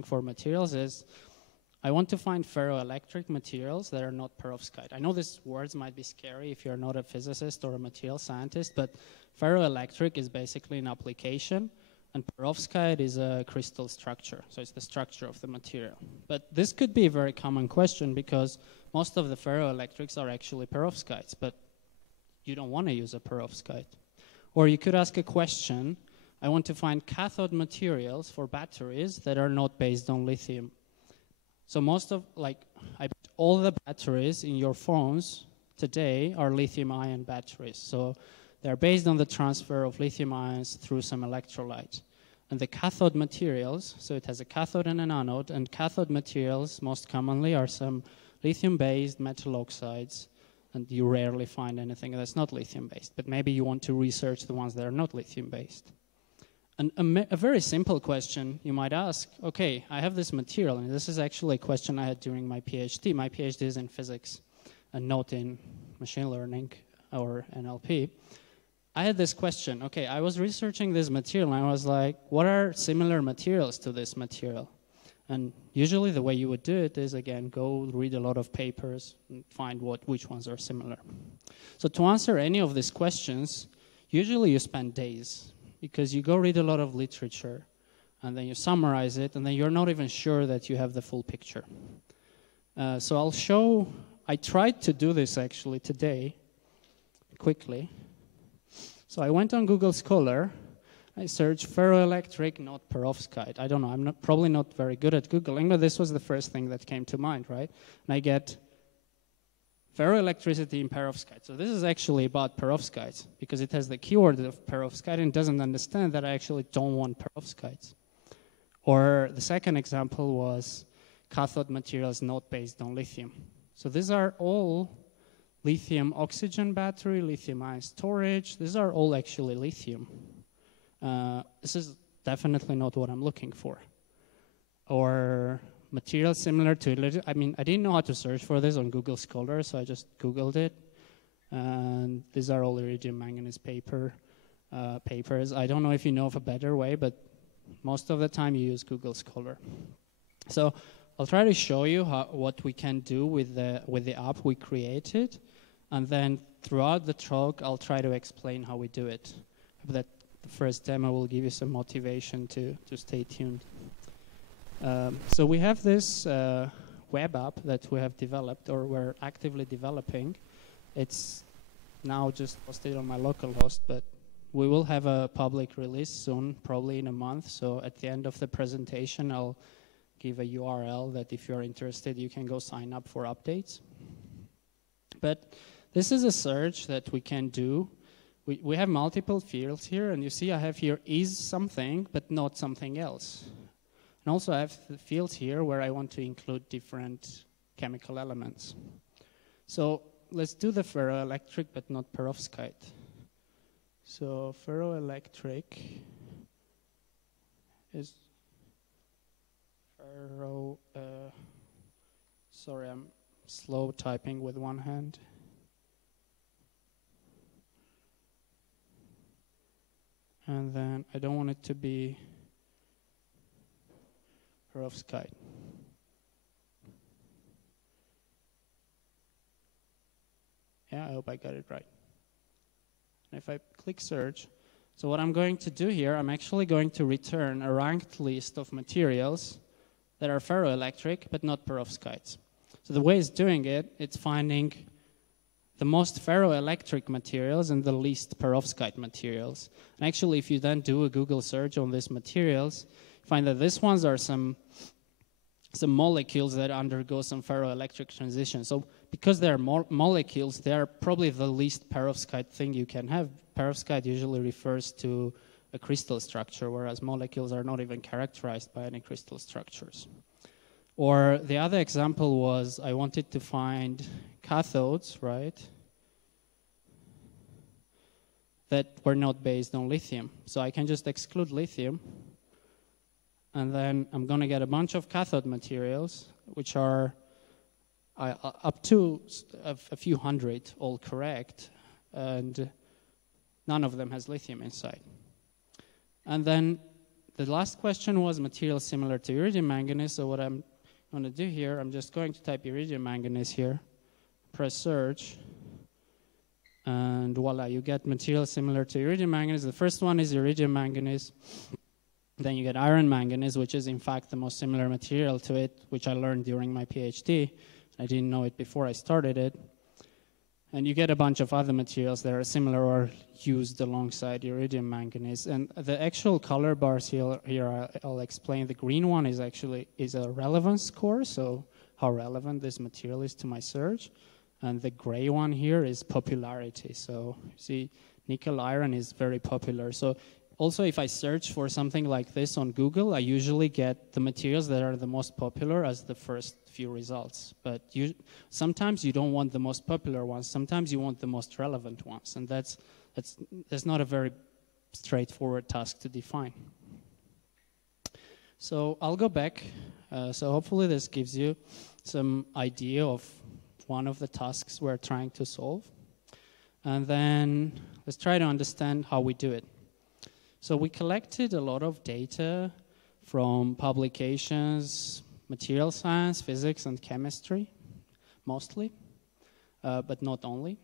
searching for materials is I want to find ferroelectric materials that are not perovskite. I know these words might be scary if you're not a physicist or a material scientist, but ferroelectric is basically an application, and perovskite is a crystal structure, so it's the structure of the material. But this could be a very common question because most of the ferroelectrics are actually perovskites, but you don't want to use a perovskite. Or you could ask a question, I want to find cathode materials for batteries that are not based on lithium. So most of, all the batteries in your phones today are lithium-ion batteries. So they're based on the transfer of lithium ions through some electrolyte. And the cathode materials, so it has a cathode and an anode, and cathode materials most commonly are some lithium-based metal oxides, and you rarely find anything that's not lithium-based. But maybe you want to research the ones that are not lithium-based. And a very simple question you might ask, okay, I have this material, and this is actually a question I had during my PhD. My PhD is in physics and not in machine learning or NLP. I had this question, okay, I was researching this material, and I was like, what are similar materials to this material? And usually the way you would do it is, again, go read a lot of papers and find which ones are similar. So to answer any of these questions, usually you spend days, because you go read a lot of literature, and then you summarize it, and then you're not even sure that you have the full picture. So I'll show, I tried to do this actually today, quickly. So I went on Google Scholar, I searched ferroelectric, not perovskite. I don't know, I'm probably not very good at Googling, but this was the first thing that came to mind, right? And I get ferroelectricity in perovskite. So this is actually about perovskites, because it has the keyword of perovskite and doesn't understand that I actually don't want perovskites. Or the second example was cathode materials not based on lithium. So these are all lithium oxygen battery, lithium ion storage. These are all actually lithium. This is definitely not what I'm looking for. Or materials similar to, I mean, I didn't know how to search for this on Google Scholar, so I just Googled it. And these are all iridium manganese papers. I don't know if you know of a better way, but most of the time you use Google Scholar. So I'll try to show you what we can do with the app we created, and then throughout the talk I'll try to explain how we do it. Hope that the first demo will give you some motivation to stay tuned. So we have this web app that we have developed, or we're actively developing. It's now just hosted on my local host, but we will have a public release soon, probably in a month. So at the end of the presentation, I'll give a URL that if you're interested, you can go sign up for updates. But this is a search that we can do. We have multiple fields here, and you see I have here is something, but not something else. And also I have the fields here where I want to include different chemical elements. So let's do the ferroelectric, but not perovskite. So ferroelectric is sorry, I'm slow typing with one hand. And then I don't want it to be perovskite. Yeah, I hope I got it right. And if I click search, so what I'm going to do here, I'm actually going to return a ranked list of materials that are ferroelectric but not perovskites. So the way it's doing it, it's finding the most ferroelectric materials and the least perovskite materials. And actually, if you then do a Google search on these materials, find that these ones are some molecules that undergo some ferroelectric transition. So because they're molecules, they're probably the least perovskite thing you can have. Perovskite usually refers to a crystal structure, whereas molecules are not even characterized by any crystal structures. Or the other example was I wanted to find cathodes, right, that were not based on lithium. So I can just exclude lithium, and then I'm going to get a bunch of cathode materials, which are up to a few hundred, all correct, and none of them has lithium inside. And then the last question was material similar to iridium manganese. So what I'm going to do here, I'm just going to type iridium manganese here, press search, and voila, you get material similar to iridium manganese. The first one is iridium manganese. Then you get iron manganese, which is in fact the most similar material to it, which I learned during my PhD. I didn't know it before I started it. And you get a bunch of other materials that are similar or used alongside iridium manganese. And the actual color bars here I'll explain. The green one is actually a relevance score, so how relevant this material is to my search. And the gray one here is popularity. So see, nickel iron is very popular. So also, if I search for something like this on Google, I usually get the materials that are the most popular as the first few results. But sometimes you don't want the most popular ones. Sometimes you want the most relevant ones. And that's not a very straightforward task to define. So I'll go back. So hopefully this gives you some idea of one of the tasks we're trying to solve. And then let's try to understand how we do it. So we collected a lot of data from publications, material science, physics, and chemistry, mostly, but not only.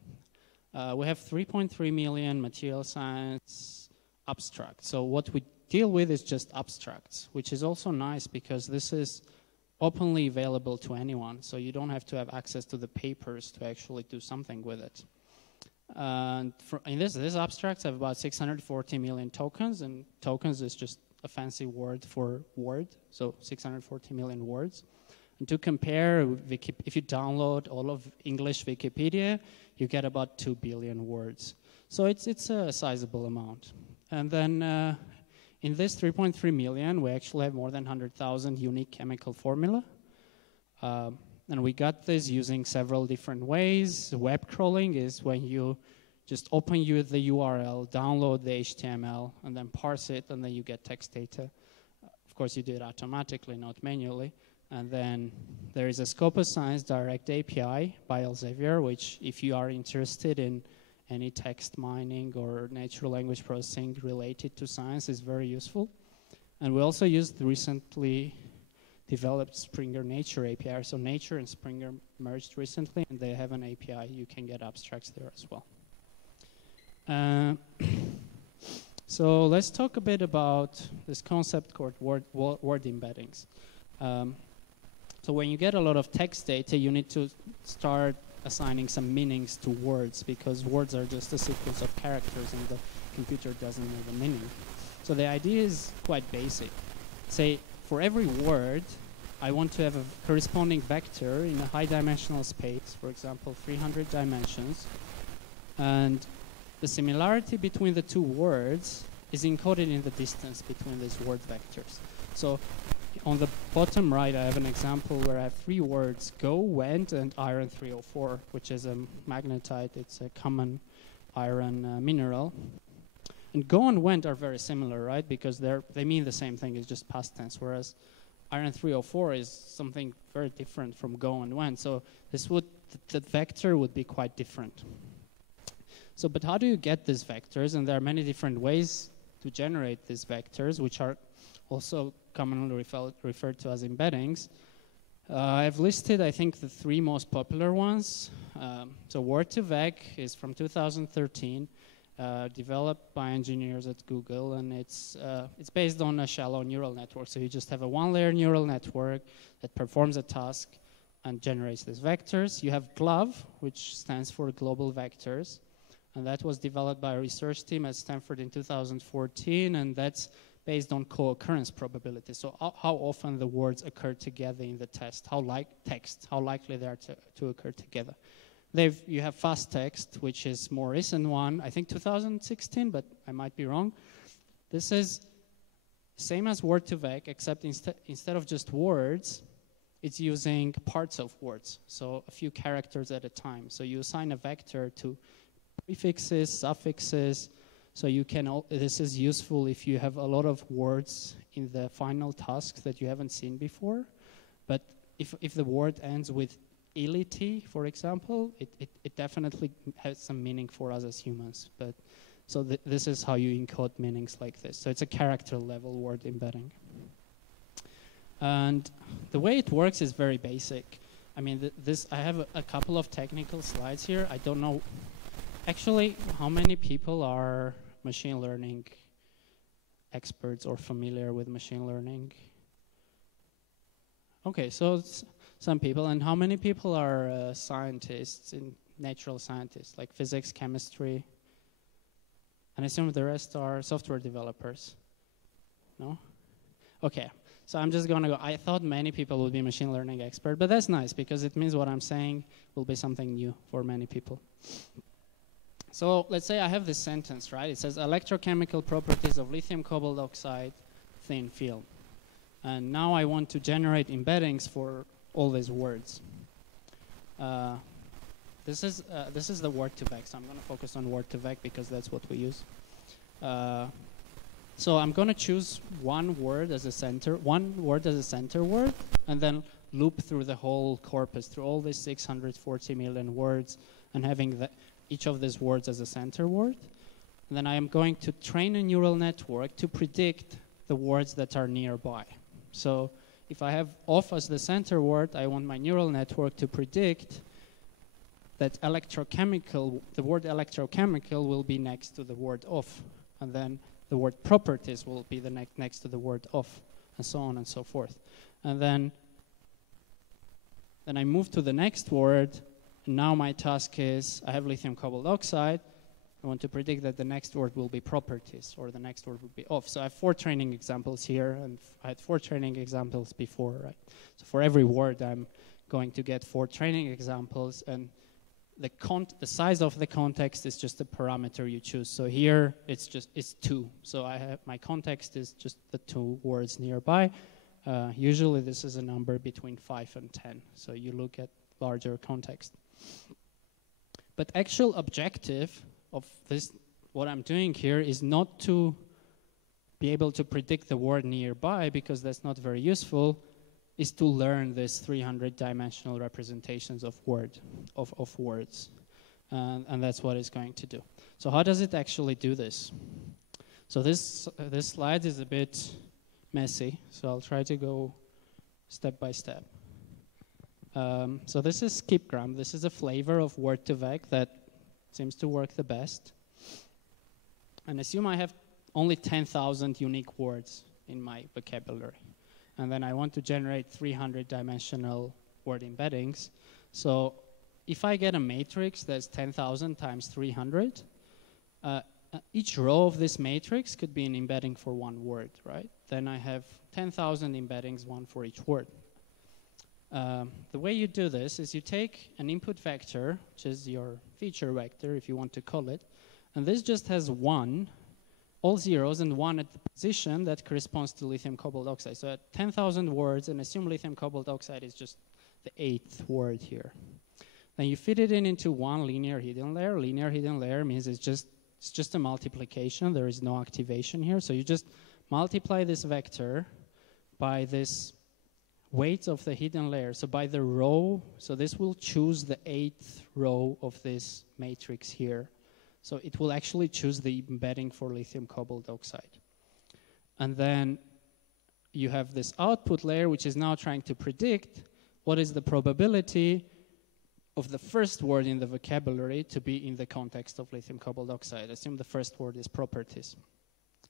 We have 3.3 million material science abstracts. So what we deal with is just abstracts, which is also nice because this is openly available to anyone. So you don't have to have access to the papers to actually do something with it. And in this abstracts have about 640 million tokens, and tokens is just a fancy word for word, so 640 million words. And to compare, if you download all of English Wikipedia, you get about 2 billion words. So it's a sizable amount. And then in this 3.3 million, we actually have more than 100,000 unique chemical formula. And we got this using several different ways. Web crawling is when you just open the URL, download the HTML, and then parse it, and then you get text data. Of course, you do it automatically, not manually. And then there is a Scopus Science Direct API by Elsevier, which if you are interested in any text mining or natural language processing related to science is very useful. And we also used recently developed Springer Nature API. So Nature and Springer merged recently, and they have an API. You can get abstracts there as well. So let's talk a bit about this concept called word embeddings. So when you get a lot of text data, you need to start assigning some meanings to words, because words are just a sequence of characters and the computer doesn't know the meaning. So the idea is quite basic. Say, for every word, I want to have a corresponding vector in a high-dimensional space, for example, 300 dimensions. And the similarity between the two words is encoded in the distance between these word vectors. So on the bottom right, I have an example where I have three words, go, went, and iron 304, which is a magnetite. It's a common iron mineral. And go and went are very similar, right? Because they mean the same thing, it's just past tense, whereas iron 304 is something very different from go and went. So the vector would be quite different. So, but how do you get these vectors? And there are many different ways to generate these vectors, which are also commonly referred to as embeddings. I've listed, I think, the three most popular ones. So Word2Vec is from 2013. Developed by engineers at Google, and it's based on a shallow neural network. So you just have a one-layer neural network that performs a task and generates these vectors. You have GloVe, which stands for Global Vectors, and that was developed by a research team at Stanford in 2014, and that's based on co-occurrence probability. So how often the words occur together in the test, how likely they are to occur together. You have fast text, which is more recent one, I think 2016, but I might be wrong. This is same as Word2Vec, except instead of just words, it's using parts of words, so a few characters at a time. So you assign a vector to prefixes, suffixes, so you can, this is useful if you have a lot of words in the final task that you haven't seen before. But if the word ends with ility, for example, it definitely has some meaning for us as humans. But So this is how you encode meanings like this. So it's a character level word embedding. And the way it works is very basic. I mean, I have a couple of technical slides here. I don't know actually how many people are machine learning experts or familiar with machine learning. Okay, so it's some people. And how many people are scientists, natural scientists, like physics, chemistry? And I assume the rest are software developers. No? Okay. So I'm just going to go. I thought many people would be machine learning expert, but that's nice because it means what I'm saying will be something new for many people. So let's say I have this sentence, right? It says electrochemical properties of lithium cobalt oxide thin film. And now I want to generate embeddings for all these words. This is the word2vec, so I'm going to focus on word2vec because that's what we use. So I'm going to choose one word as a center word, and then loop through the whole corpus, through all these 640 million words, and having each of these words as a center word. And then I am going to train a neural network to predict the words that are nearby. So if I have off as the center word, I want my neural network to predict that the word electrochemical will be next to the word off, and then the word properties will be the next to the word off, and so on and so forth. And then I move to the next word, and now my task is, I have lithium cobalt oxide, I want to predict that the next word will be properties, or the next word will be off. So I have 4 training examples here, and I had 4 training examples before, right? So for every word, I'm going to get 4 training examples, and the size of the context is just a parameter you choose. So here it's 2. So my context is just the 2 words nearby. Usually this is a number between 5 and 10. So you look at larger context. But actual objective of this, what I'm doing here, is not to be able to predict the word nearby, because that's not very useful, is to learn this 300-dimensional representations of words. And that's what it's going to do. So how does it actually do this? So this slide is a bit messy, so I'll try to go step by step. So this is skipgram. This is a flavor of word2vec that seems to work the best. And assume I have only 10,000 unique words in my vocabulary. And then I want to generate 300-dimensional word embeddings. So if I get a matrix that's 10,000 times 300, each row of this matrix could be an embedding for one word, right? Then I have 10,000 embeddings, one for each word. The way you do this is you take an input vector, which is your feature vector, if you want to call it, and this just has 1, all zeros, and 1 at the position that corresponds to lithium cobalt oxide. So at 10,000 words, and assume lithium cobalt oxide is just the 8th word here. Then you fit it into one linear hidden layer. Linear hidden layer means it's just a multiplication. There is no activation here. So you just multiply this vector by this weight of the hidden layer. So by the row, so this will choose the 8th row of this matrix here. So it will actually choose the embedding for lithium cobalt oxide. And then you have this output layer, which is now trying to predict what is the probability of the first word in the vocabulary to be in the context of lithium cobalt oxide. Assume the first word is properties.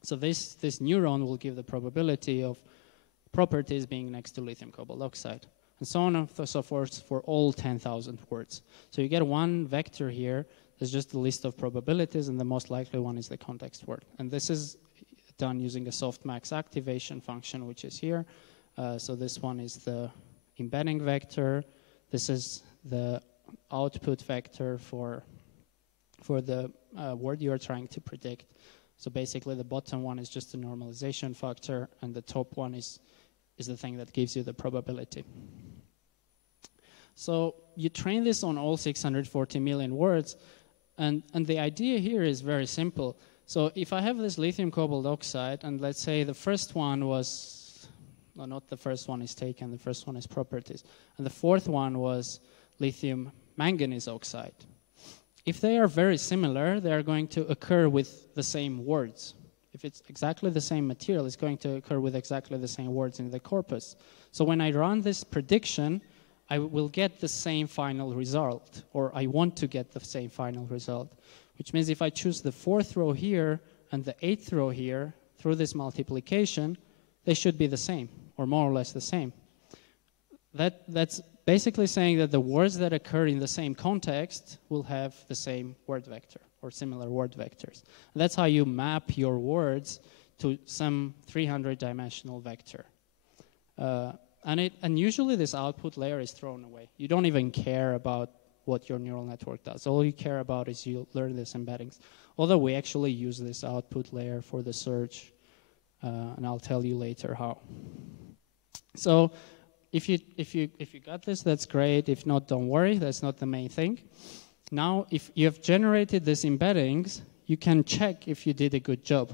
So this neuron will give the probability of properties being next to lithium cobalt oxide, and so on and so forth for all 10,000 words. So you get one vector here. There's just a list of probabilities, and the most likely one is the context word. And this is done using a softmax activation function, which is here. So this one is the embedding vector. This is the output vector for the word you are trying to predict. So basically the bottom one is just a normalization factor, and the top one is the thing that gives you the probability. So you train this on all 640 million words, and the idea here is very simple. So if I have this lithium cobalt oxide, and let's say the first one was, no, not the first one is taken, the first one is properties, and the fourth one was lithium manganese oxide. If they are very similar, they are going to occur with the same words. If it's exactly the same material, it's going to occur with exactly the same words in the corpus. So when I run this prediction, I will get the same final result, or I want to get the same final result, which means if I choose the 4th row here and the 8th row here through this multiplication, they should be the same, or more or less the same. That's basically saying that the words that occur in the same context will have the same word vector or similar word vectors. And that's how you map your words to some 300-dimensional vector. And usually this output layer is thrown away. You don't even care about what your neural network does. All you care about is you learn these embeddings. Although we actually use this output layer for the search, and I'll tell you later how. So if you got this, that's great. If not, don't worry. That's not the main thing. Now, if you have generated these embeddings, you can check if you did a good job.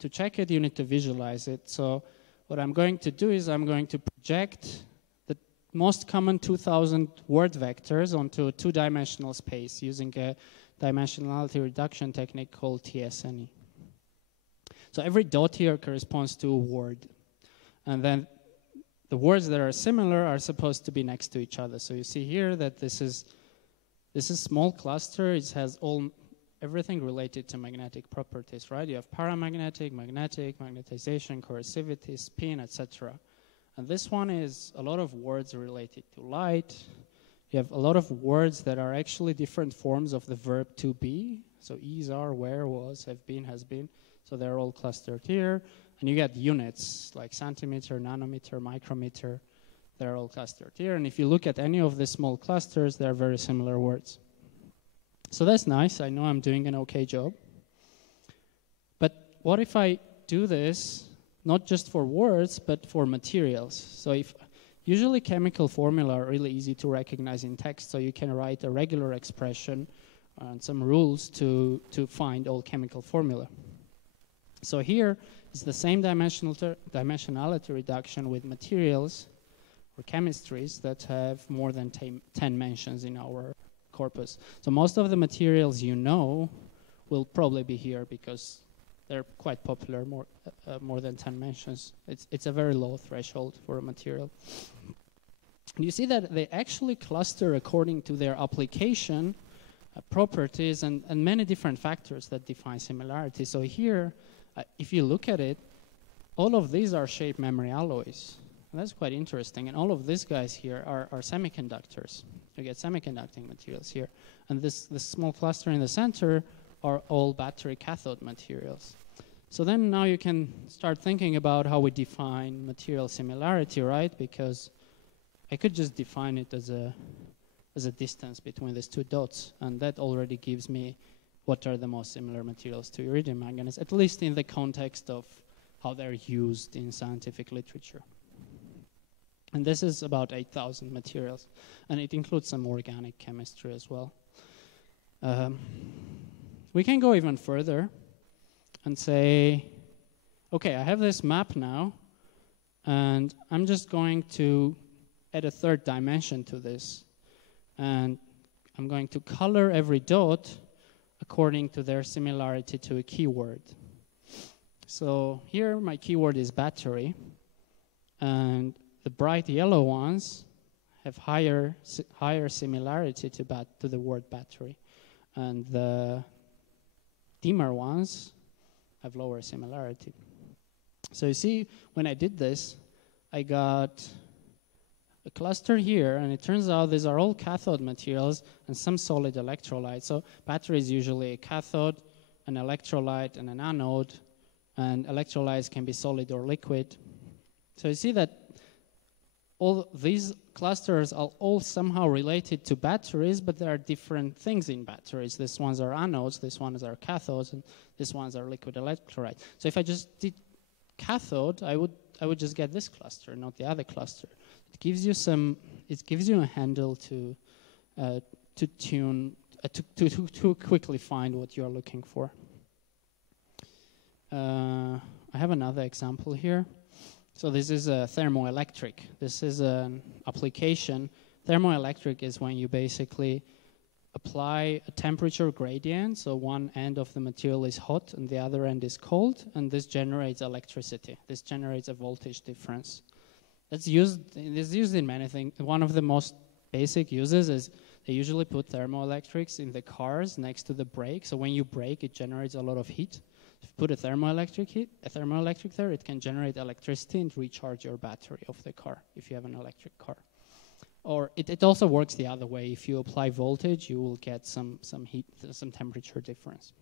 To check it, you need to visualize it. So what I'm going to do is I'm going to project the most common 2,000 word vectors onto a 2-dimensional space using a dimensionality reduction technique called TSNE. So every dot here corresponds to a word. And then the words that are similar are supposed to be next to each other. So you see here that this is small cluster. It has everything related to magnetic properties, right? You have paramagnetic, magnetic, magnetization, coercivity, spin, etc. And this one is a lot of words related to light. You have a lot of words that are actually different forms of the verb to be. So is, are, where, was, have been, has been. So they're all clustered here. And you get units like centimeter, nanometer, micrometer. They're all clustered here. And if you look at any of the small clusters, they're very similar words. So that's nice. I know I'm doing an okay job. But what if I do this not just for words, but for materials? So usually chemical formula are really easy to recognize in text, so you can write a regular expression and some rules to find all chemical formula. So here is the same dimensionality reduction with materials or chemistries that have more than 10 mentions in our corpus. So most of the materials you know will probably be here because they're quite popular, more than 10 mentions. It's a very low threshold for a material. And you see that they actually cluster according to their application, properties, and many different factors that define similarity. So here, if you look at it, all of these are shape memory alloys. And that's quite interesting. And all of these guys here are semiconductors. You get semiconducting materials here. And this small cluster in the center are all battery cathode materials. So then now you can start thinking about how we define material similarity, right? Because I could just define it as a distance between these two dots, and that already gives me what are the most similar materials to iridium manganese, at least in the context of how they're used in scientific literature. And this is about 8,000 materials, and it includes some organic chemistry as well. We can go even further and say, okay, I have this map now, and I'm just going to add a third dimension to this. And I'm going to color every dot according to their similarity to a keyword. So here my keyword is battery, and the bright yellow ones have higher similarity to the word battery, and the dimmer ones have lower similarity. So you see, when I did this, I got a cluster here, and it turns out these are all cathode materials and some solid electrolyte. So battery is usually a cathode, an electrolyte, and an anode, and electrolytes can be solid or liquid. So you see that all these clusters are all somehow related to batteries, but there are different things in batteries. These ones are anodes, these ones are cathodes, and these ones are liquid electrolyte. So if I just did cathode, I would just get this cluster, not the other cluster. It gives you a handle to tune to quickly find what you are looking for. I have another example here. So this is a thermoelectric. This is an application. Thermoelectric is when you basically apply a temperature gradient. So one end of the material is hot and the other end is cold, and this generates electricity. This generates a voltage difference. It's used in many things. One of the most basic uses is they usually put thermoelectrics in the cars next to the brake. So when you brake, it generates a lot of heat. If you put a thermoelectric there, it can generate electricity and recharge your battery of the car if you have an electric car. Or it also works the other way. If you apply voltage, you will get some heat, some temperature difference.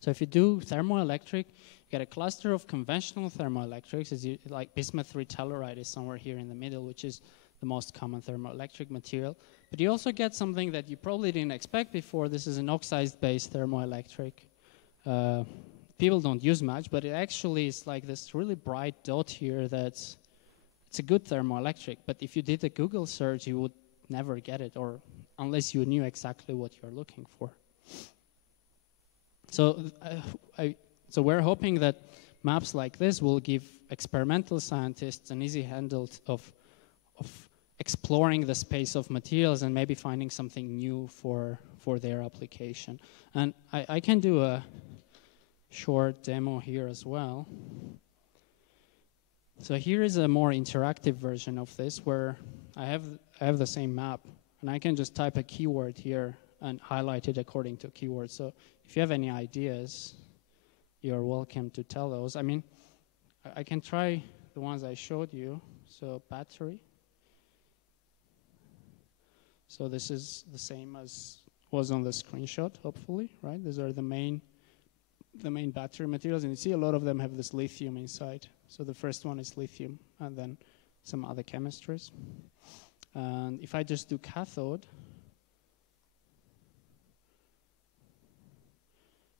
So if you do thermoelectric, you get a cluster of conventional thermoelectrics, like bismuth-3 telluride is somewhere here in the middle, which is the most common thermoelectric material. But you also get something that you probably didn't expect before. This is an oxide-based thermoelectric. People don't use much, but it actually is like this really bright dot here it's a good thermoelectric. But if you did a Google search, you would never get it, or unless you knew exactly what you're looking for. So, so we're hoping that maps like this will give experimental scientists an easy handle of exploring the space of materials and maybe finding something new for their application. And I can do a short demo here as well. So here is a more interactive version of this where I have the same map, and I can just type a keyword here and highlight it according to keyword. So if you have any ideas, you're welcome to tell those. I mean, I can try the ones I showed you. So battery. So this is the same as was on the screenshot, hopefully, right? These are the main battery materials, and you see a lot of them have this lithium inside. So the first one is lithium, and then some other chemistries. And if I just do cathode,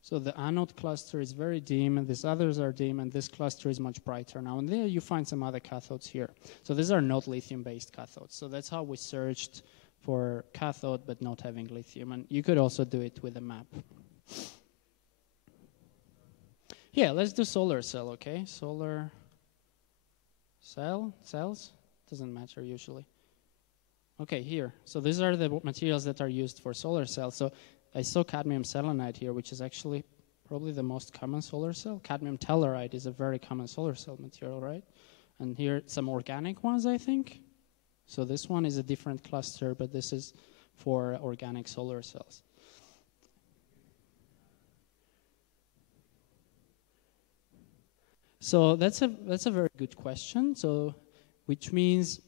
so the anode cluster is very dim, and these others are dim, and this cluster is much brighter now. And there you find some other cathodes here. So these are not lithium-based cathodes. So that's how we searched for cathode, but not having lithium. And you could also do it with a map. Yeah, let's do solar cell, okay? Solar cells? Doesn't matter usually. Okay, here. So these are the materials that are used for solar cells. So I saw cadmium selenide here, which is actually probably the most common solar cell. Cadmium telluride is a very common solar cell material, right? And here some organic ones, I think. So this one is a different cluster, but this is for organic solar cells. So that's a very good question. So, which means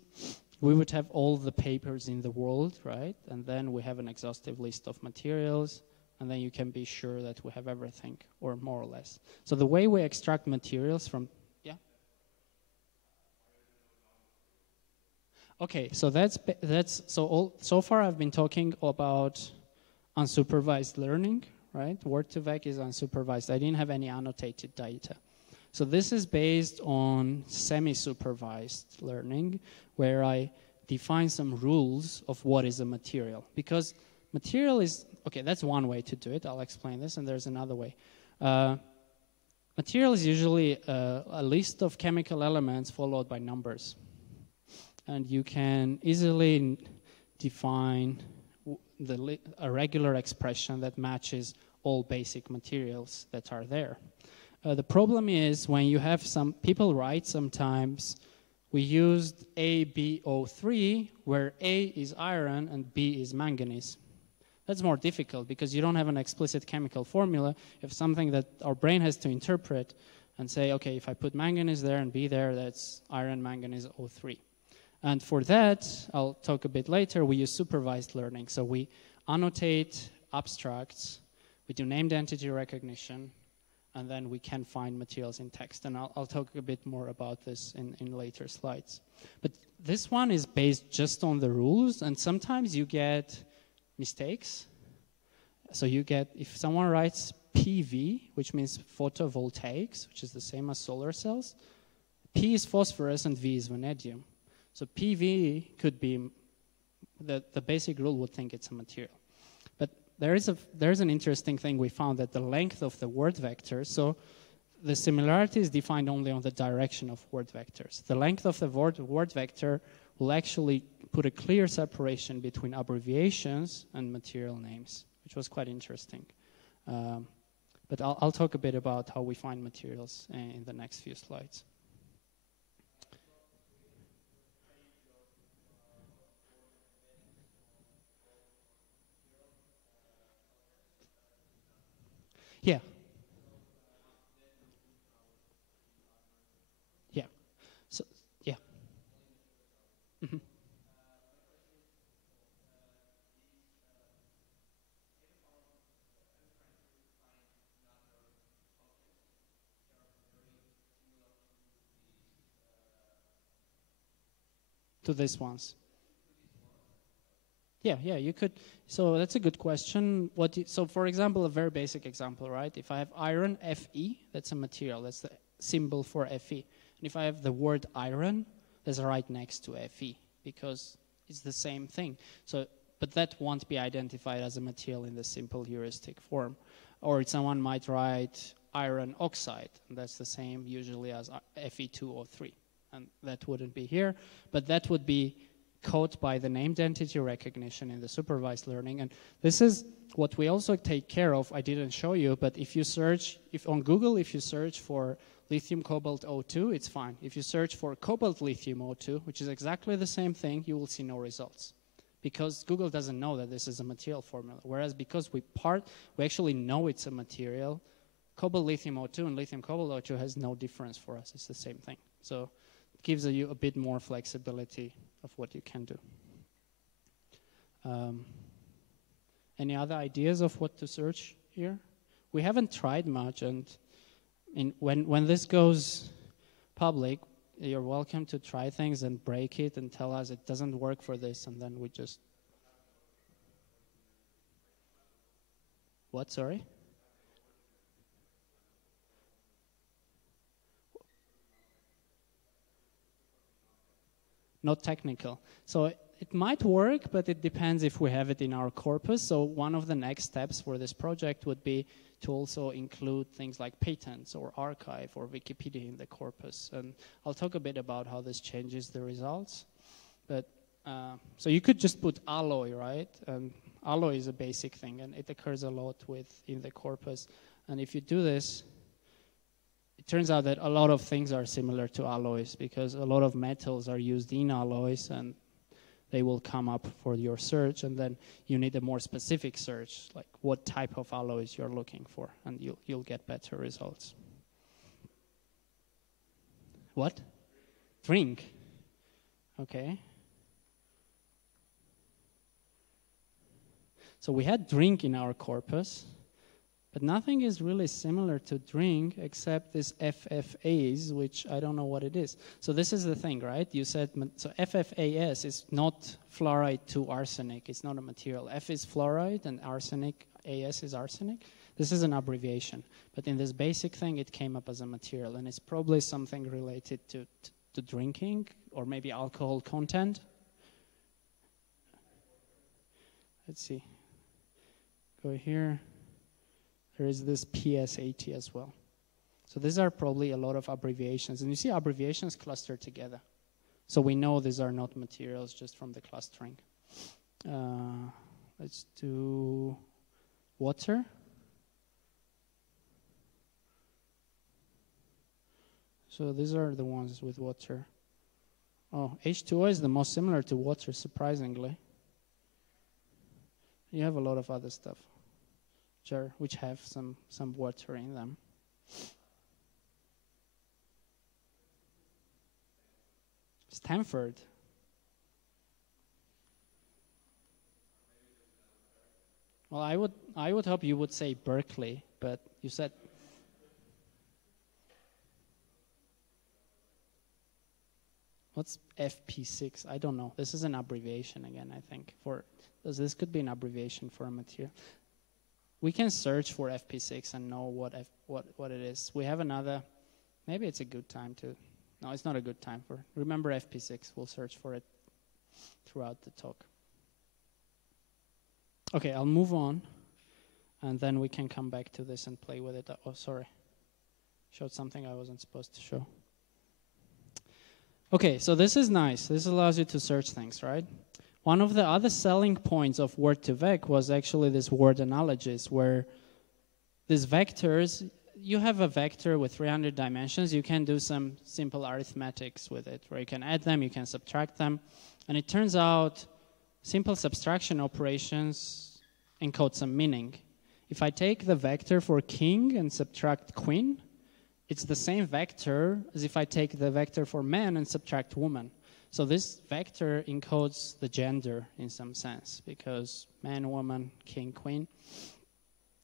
we would have all the papers in the world, right? And then we have an exhaustive list of materials, and then you can be sure that we have everything, or more or less. So the way we extract materials from, yeah. Okay, so so far I've been talking about unsupervised learning, right? Word2Vec is unsupervised. I didn't have any annotated data. So this is based on semi-supervised learning, where I define some rules of what is a material. Because material is, okay, that's one way to do it. I'll explain this, and there's another way. Material is usually a list of chemical elements followed by numbers. And you can easily define a regular expression that matches all basic materials that are there. The problem is when you have some people write sometimes, we used AbO3, where A is iron and B is manganese. That's more difficult because you don't have an explicit chemical formula. You have something that our brain has to interpret and say, okay, if I put manganese there and B there, that's iron, manganese, O3. And for that, I'll talk a bit later, we use supervised learning. So we annotate abstracts, we do named entity recognition, and then we can find materials in text. And I'll talk a bit more about this in later slides. But this one is based just on the rules, and sometimes you get mistakes. So you get, if someone writes PV, which means photovoltaics, which is the same as solar cells, P is phosphorus and V is vanadium. So PV could be, the basic rule would think it's a material. But there's an interesting thing we found, that the length of the word vector, so the similarity is defined only on the direction of word vectors. The length of the word vector will actually put a clear separation between abbreviations and material names, which was quite interesting. But I'll talk a bit about how we find materials in the next few slides. Yeah. Yeah. So, yeah. Mm-hmm. To these ones. Yeah, you could. So that's a good question. So for example, a very basic example, right? If I have iron, Fe, that's a material. That's the symbol for Fe. And if I have the word iron, that's right next to Fe because it's the same thing. So, but that won't be identified as a material in the simple heuristic form. Or someone might write iron oxide, and that's the same usually as Fe2O3. And that wouldn't be here, but that would be caught by the named entity recognition in the supervised learning. And this is what we also take care of. I didn't show you, but if you search, if on Google, if you search for lithium cobalt O2, it's fine. If you search for cobalt lithium O2, which is exactly the same thing, you will see no results. Because Google doesn't know that this is a material formula. Whereas because we actually know it's a material, cobalt lithium O2 and lithium cobalt O2 has no difference for us. It's the same thing. So it gives you a bit more flexibility of what you can do. Any other ideas of what to search here? We haven't tried much, and when this goes public, you're welcome to try things and break it and tell us it doesn't work for this, and then we just... What, sorry? Not technical. So it might work, but it depends if we have it in our corpus. So one of the next steps for this project would be to also include things like patents or archive or Wikipedia in the corpus. And I'll talk a bit about how this changes the results. But so you could just put alloy, right? And alloy is a basic thing, and it occurs a lot in the corpus. And if you do this, it turns out that a lot of things are similar to alloys because a lot of metals are used in alloys, and they will come up for your search, and then you need a more specific search, like what type of alloys you're looking for, and you'll get better results. What? Drink. Okay. So we had drink in our corpus, but nothing is really similar to drink except this FFAs, which I don't know what it is. So this is the thing, right? You said, so FFAS is not fluoride to arsenic. It's not a material. F is fluoride and arsenic, AS is arsenic. This is an abbreviation. But in this basic thing, it came up as a material, and it's probably something related to drinking or maybe alcohol content. Let's see. Go here. There is this PS80 as well. So these are probably a lot of abbreviations. And you see abbreviations clustered together. So we know these are not materials just from the clustering. Let's do water. So these are the ones with water. Oh, H2O is the most similar to water, surprisingly. You have a lot of other stuff which have some water in them. Stanford. Well, I would hope you would say Berkeley, but you said... What's FP6? I don't know. This is an abbreviation again, I think. This could be an abbreviation for a material. We can search for FP6 and know what it is. We have another... Maybe it's a good time to... No, it's not a good time for... Remember FP6. We'll search for it throughout the talk. Okay, I'll move on, and then we can come back to this and play with it. Oh, sorry. Showed something I wasn't supposed to show. Okay, so this is nice. This allows you to search things, right? One of the other selling points of Word2Vec was actually this word analogies, where these vectors, you have a vector with 300 dimensions, you can do some simple arithmetics with it, where you can add them, you can subtract them, and it turns out simple subtraction operations encode some meaning. If I take the vector for king and subtract queen, it's the same vector as if I take the vector for man and subtract woman. So this vector encodes the gender in some sense, because man, woman, king, queen.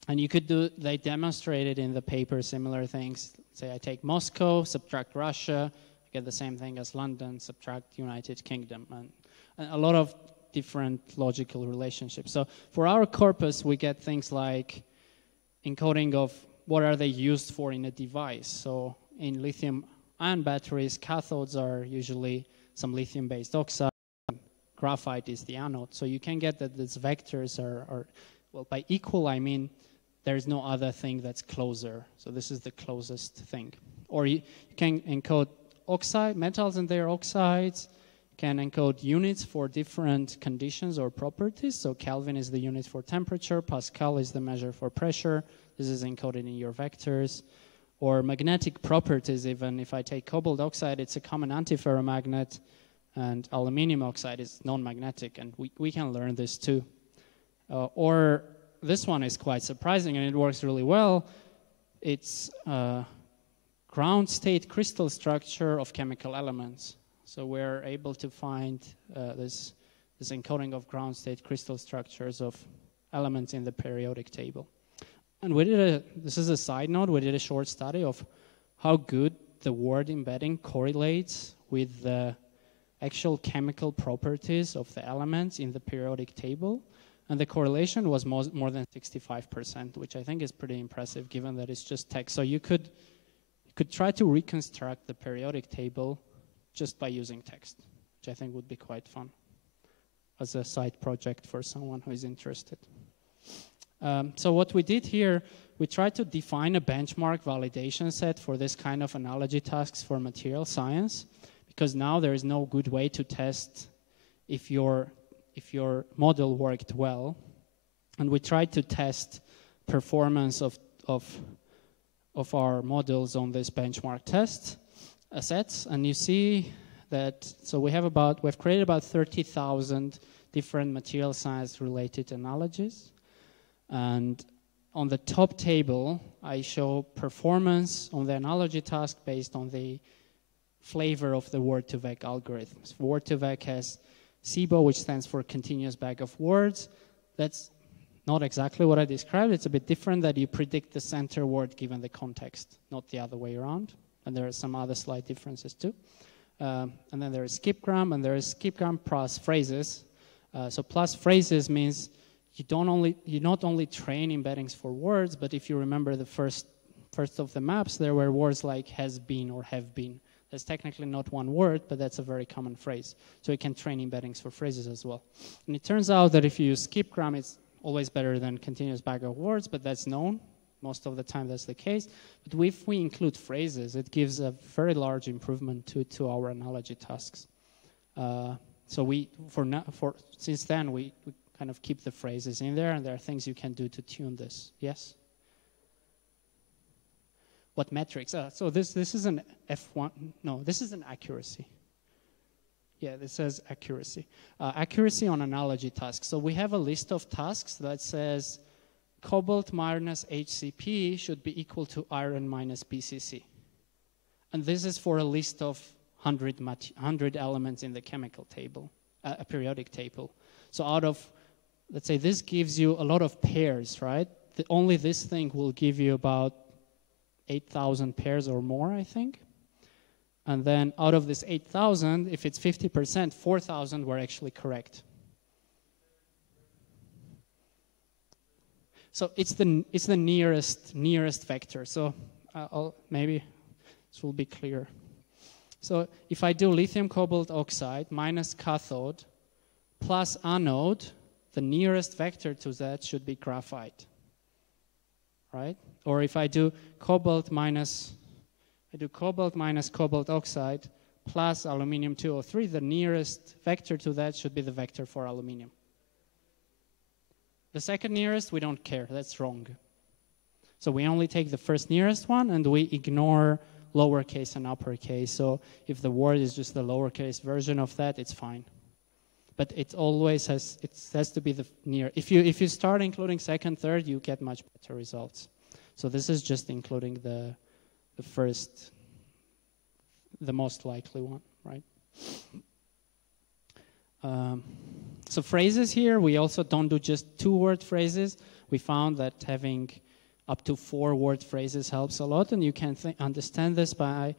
And you could do, they demonstrated in the paper similar things. Say I take Moscow, subtract Russia, I get the same thing as London, subtract United Kingdom. And a lot of different logical relationships. So for our corpus, we get things like encoding of what are they used for in a device. So in lithium-ion batteries, cathodes are usually some lithium-based oxide. Graphite is the anode. So you can get that these vectors are, well, by equal, I mean there's no other thing that's closer. So this is the closest thing. Or you can encode oxide, metals and their oxides, can encode units for different conditions or properties. So Kelvin is the unit for temperature, Pascal is the measure for pressure. This is encoded in your vectors. Or magnetic properties, even if I take cobalt oxide, it's a common antiferromagnet, and aluminum oxide is non-magnetic, and we can learn this too. Or this one is quite surprising, and it works really well. It's ground state crystal structure of chemical elements. So we're able to find this encoding of ground state crystal structures of elements in the periodic table. And we did this is a side note, we did a short study of how good the word embedding correlates with the actual chemical properties of the elements in the periodic table. And the correlation was more than 65%, which I think is pretty impressive given that it's just text. So you could try to reconstruct the periodic table just by using text, which I think would be quite fun as a side project for someone who is interested. So what we did here, we tried to define a benchmark validation set for this kind of analogy tasks for material science, because now there is no good way to test if your model worked well. And we tried to test performance of our models on this benchmark test sets, and you see that, so we've created about 30,000 different material science related analogies. And on the top table, I show performance on the analogy task based on the flavor of the Word2Vec algorithms. Word2Vec has CBO, which stands for continuous bag of words. That's not exactly what I described. It's a bit different, that you predict the center word given the context, not the other way around. And there are some other slight differences too. And then there is skipgram, and there is skipgram plus phrases. So plus phrases means you not only train embeddings for words, but if you remember the first of the maps, there were words like has been or have been. That's technically not one word, but that's a very common phrase. So you can train embeddings for phrases as well. And it turns out that if you use skipgram, it's always better than continuous bag of words, but that's known. Most of the time that's the case. But if we include phrases, it gives a very large improvement to our analogy tasks. So since then, we kind of keep the phrases in there, and there are things you can do to tune this. Yes? What metrics? So this is an F1. No, this is an accuracy. Yeah, this says accuracy. Accuracy on analogy tasks. So we have a list of tasks that says cobalt minus HCP should be equal to iron minus BCC. And this is for a list of 100 elements in the chemical table, a periodic table. So out of, let's say this gives you a lot of pairs, right? Only this thing will give you about 8,000 pairs or more, I think. And then out of this 8,000, if it's 50%, 4,000 were actually correct. So it's the nearest vector. So maybe this will be clear. So if I do lithium cobalt oxide minus cathode plus anode, the nearest vector to that should be graphite, right? Or if I do cobalt minus cobalt oxide plus aluminium 203, the nearest vector to that should be the vector for aluminium. The second nearest, we don't care. That's wrong. So we only take the first nearest one, and we ignore lowercase and uppercase. So if the word is just the lowercase version of that, it's fine. But it always has to be the near. If you start including second, third, you get much better results. So this is just including the first, the most likely one, right? So phrases here, we also don't do just 2-word phrases. We found that having up to 4-word phrases helps a lot, and you can understand this by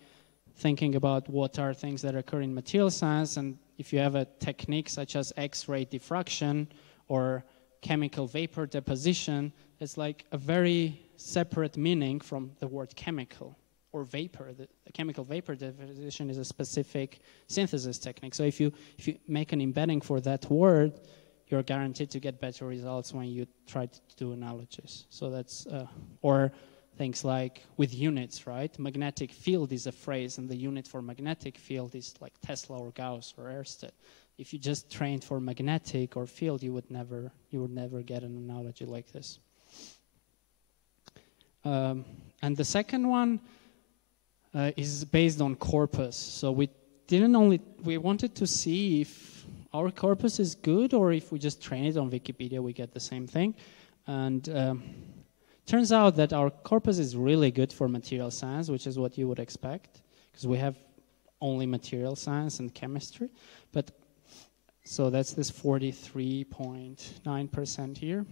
thinking about what are things that occur in material science, and if you have a technique such as X-ray diffraction or chemical vapor deposition, it's like a very separate meaning from the word chemical or vapor. The chemical vapor deposition is a specific synthesis technique. So if you make an embedding for that word, you're guaranteed to get better results when you try to do analogies. So that's, or things like with units, right? Magnetic field is a phrase, and the unit for magnetic field is like Tesla or Gauss or Ørsted. If you just trained for magnetic or field, you would never get an analogy like this. And the second one is based on corpus. So we wanted to see if our corpus is good, or if we just train it on Wikipedia, we get the same thing. And turns out that our corpus is really good for material science, which is what you would expect, because we have only material science and chemistry. But so that's this 43.9% here.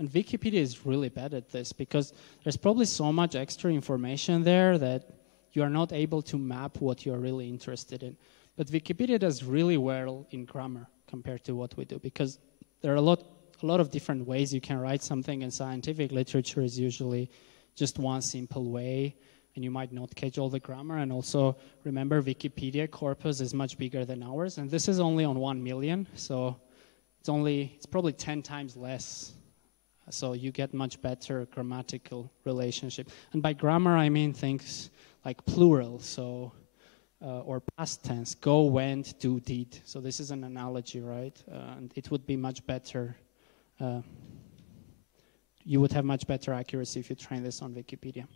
And Wikipedia is really bad at this, because there's probably so much extra information there that you are not able to map what you're really interested in. But Wikipedia does really well in grammar compared to what we do, because there are a lot of different ways you can write something, and scientific literature is usually just one simple way, and you might not catch all the grammar. And also, remember, Wikipedia corpus is much bigger than ours, and this is only on 1 million, so it's probably 10 times less. So you get much better grammatical relationship. And by grammar, I mean things like plural, so or past tense, go, went, do, did. So this is an analogy, right? And it would be much better. You would have much better accuracy if you train this on Wikipedia.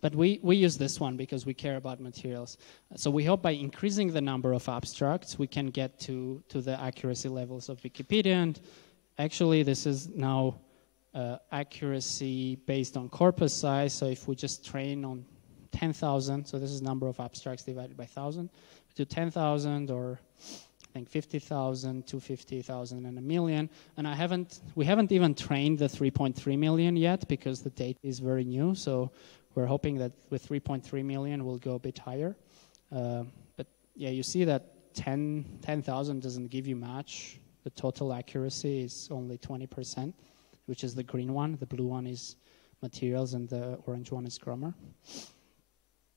But we use this one because we care about materials. So we hope by increasing the number of abstracts, we can get to the accuracy levels of Wikipedia. And actually, this is now accuracy based on corpus size. So if we just train on 10,000, so this is number of abstracts divided by 1,000, to 10,000 or I think 50,000, 250,000, and 1 million. And we haven't even trained the 3.3 million yet, because the data is very new. So we're hoping that with 3.3 million, we'll go a bit higher. But yeah, you see that 10,000 doesn't give you much. The total accuracy is only 20%, which is the green one. The blue one is materials, and the orange one is grammar.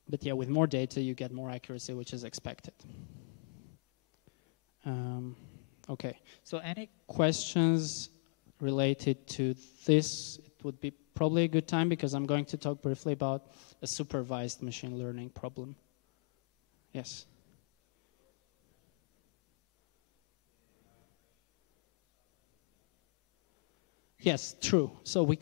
But yeah, with more data, you get more accuracy, which is expected. Okay, so any questions related to this? It would be probably a good time, because I'm going to talk briefly about a supervised machine learning problem. Yes? Yes, true. So we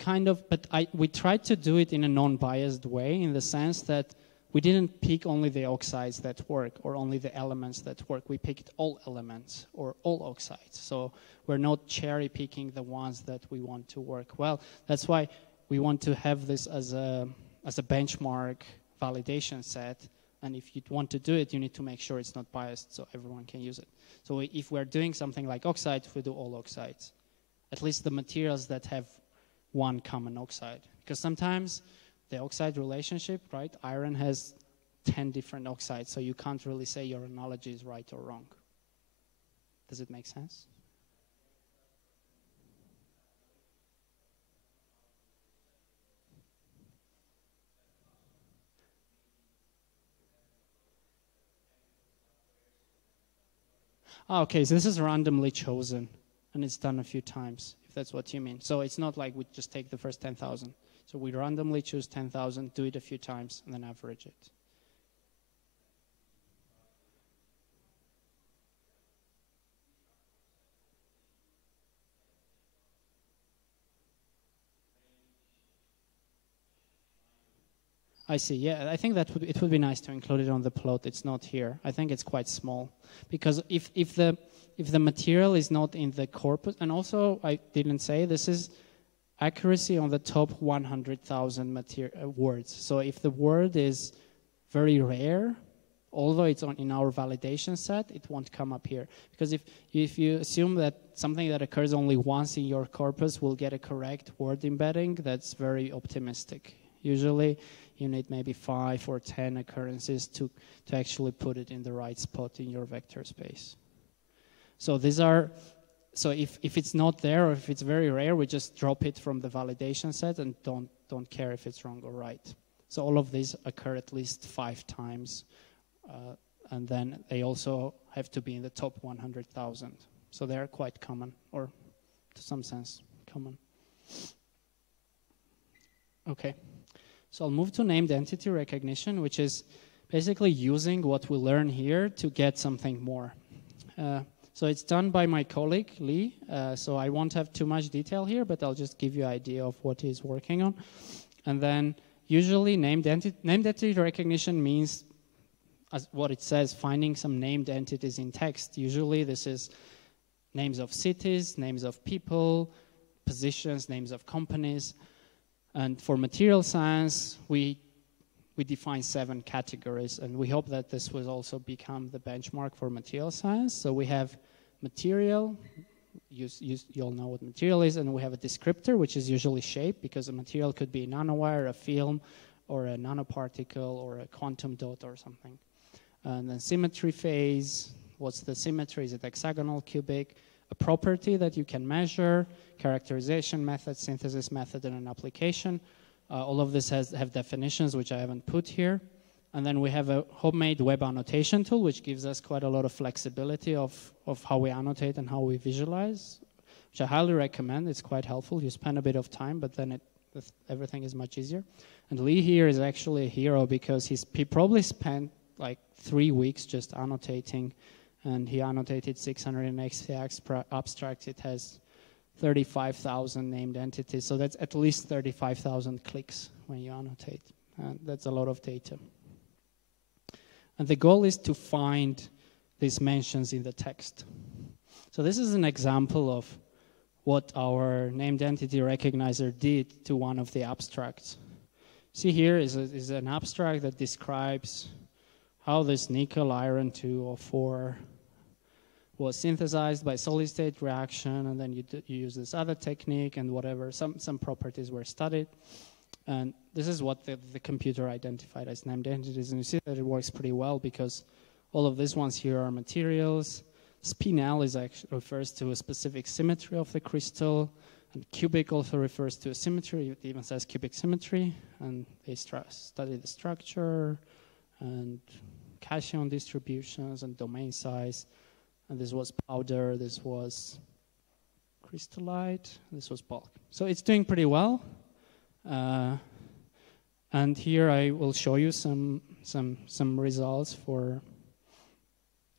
we tried to do it in a non-biased way, in the sense that we didn't pick only the oxides that work, or only the elements that work. We picked all elements or all oxides. So we're not cherry picking the ones that we want to work well. That's why we want to have this as a benchmark validation set. And if you want to do it, you need to make sure it's not biased, so everyone can use it. So if we're doing something like oxides, we do all oxides. At least the materials that have one common oxide. Because sometimes the oxide relationship, right? Iron has 10 different oxides, so you can't really say your analogy is right or wrong. Does it make sense? Okay, so this is randomly chosen, and it's done a few times, if that's what you mean. So it's not like we just take the first 10,000. So we randomly choose 10,000, do it a few times, and then average it. I see. Yeah, I think that it would be nice to include it on the plot. It's not here. I think it's quite small, because if the material is not in the corpus, and also I didn't say this is accuracy on the top 100,000 words. So if the word is very rare, although it's in our validation set, it won't come up here. Because if you assume that something that occurs only once in your corpus will get a correct word embedding, that's very optimistic. Usually you need maybe 5 or 10 occurrences to actually put it in the right spot in your vector space. So these are, so if it's not there, or if it's very rare, we just drop it from the validation set and don't care if it's wrong or right. So all of these occur at least 5 times. And then they also have to be in the top 100,000. So they're quite common, or to some sense common. Okay, so I'll move to named entity recognition, which is basically using what we learn here to get something more. So it's done by my colleague, Lee. So I won't have too much detail here, but I'll just give you an idea of what he's working on. And then usually named entity recognition means, as what it says, finding some named entities in text. Usually this is names of cities, names of people, positions, names of companies. And for material science, we define 7 categories, and we hope that this will also become the benchmark for material science. So we have material, you all know what material is, and we have a descriptor, which is usually shape, because a material could be a nanowire, a film, or a nanoparticle, or a quantum dot or something. And then symmetry phase, what's the symmetry? Is it hexagonal, cubic? A property that you can measure, characterization method, synthesis method, and an application. All of this have definitions, which I haven't put here. And then we have a homemade web annotation tool, which gives us quite a lot of flexibility of how we annotate and how we visualize, which I highly recommend. It's quite helpful. You spend a bit of time, but then everything is much easier. And Lee here is actually a hero, because he probably spent like 3 weeks just annotating, and he annotated 680 abstracts. It has 35,000 named entities, so that's at least 35,000 clicks when you annotate, and that's a lot of data. And the goal is to find these mentions in the text. So this is an example of what our named entity recognizer did to one of the abstracts. See, here is an abstract that describes how this nickel iron 204 was synthesized by solid-state reaction, and then you use this other technique and whatever, some properties were studied. And this is what the computer identified as named entities. And you see that it works pretty well, because all of these ones here are materials. Spinel refers to a specific symmetry of the crystal, and cubic also refers to a symmetry. It even says cubic symmetry, and they study the structure and cation distributions and domain size. And this was powder, this was crystallite, this was bulk. So it's doing pretty well. And here I will show you some results for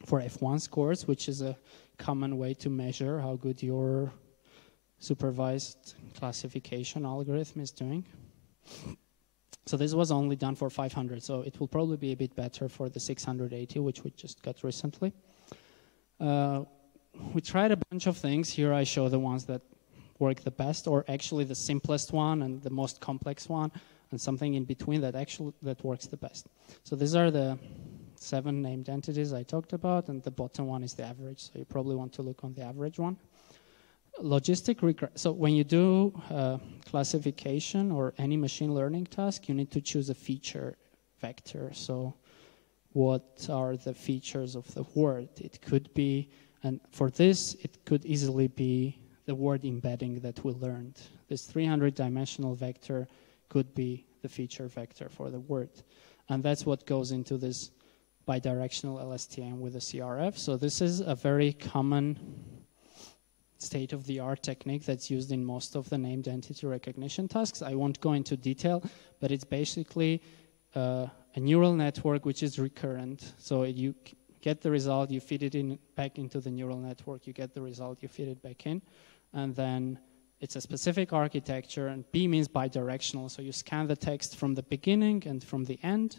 F1 scores, which is a common way to measure how good your supervised classification algorithm is doing. So this was only done for 500, so it will probably be a bit better for the 680, which we just got recently. We tried a bunch of things. Here I show the ones that work the best, or actually the simplest one and the most complex one, and something in between that works the best. So these are the 7 named entities I talked about, and the bottom one is the average. So you probably want to look on the average one. Logistic regression. So when you do classification or any machine learning task, you need to choose a feature vector. So what are the features of the word? It could be, and for this, it could easily be the word embedding that we learned. This 300-dimensional vector could be the feature vector for the word. And that's what goes into this bidirectional LSTM with the CRF. So this is a very common state-of-the-art technique that's used in most of the named entity recognition tasks. I won't go into detail, but it's basically a neural network which is recurrent. So you get the result, you feed it back into the neural network, you get the result, you feed it back in, and then it's a specific architecture, and B means bidirectional. So you scan the text from the beginning and from the end.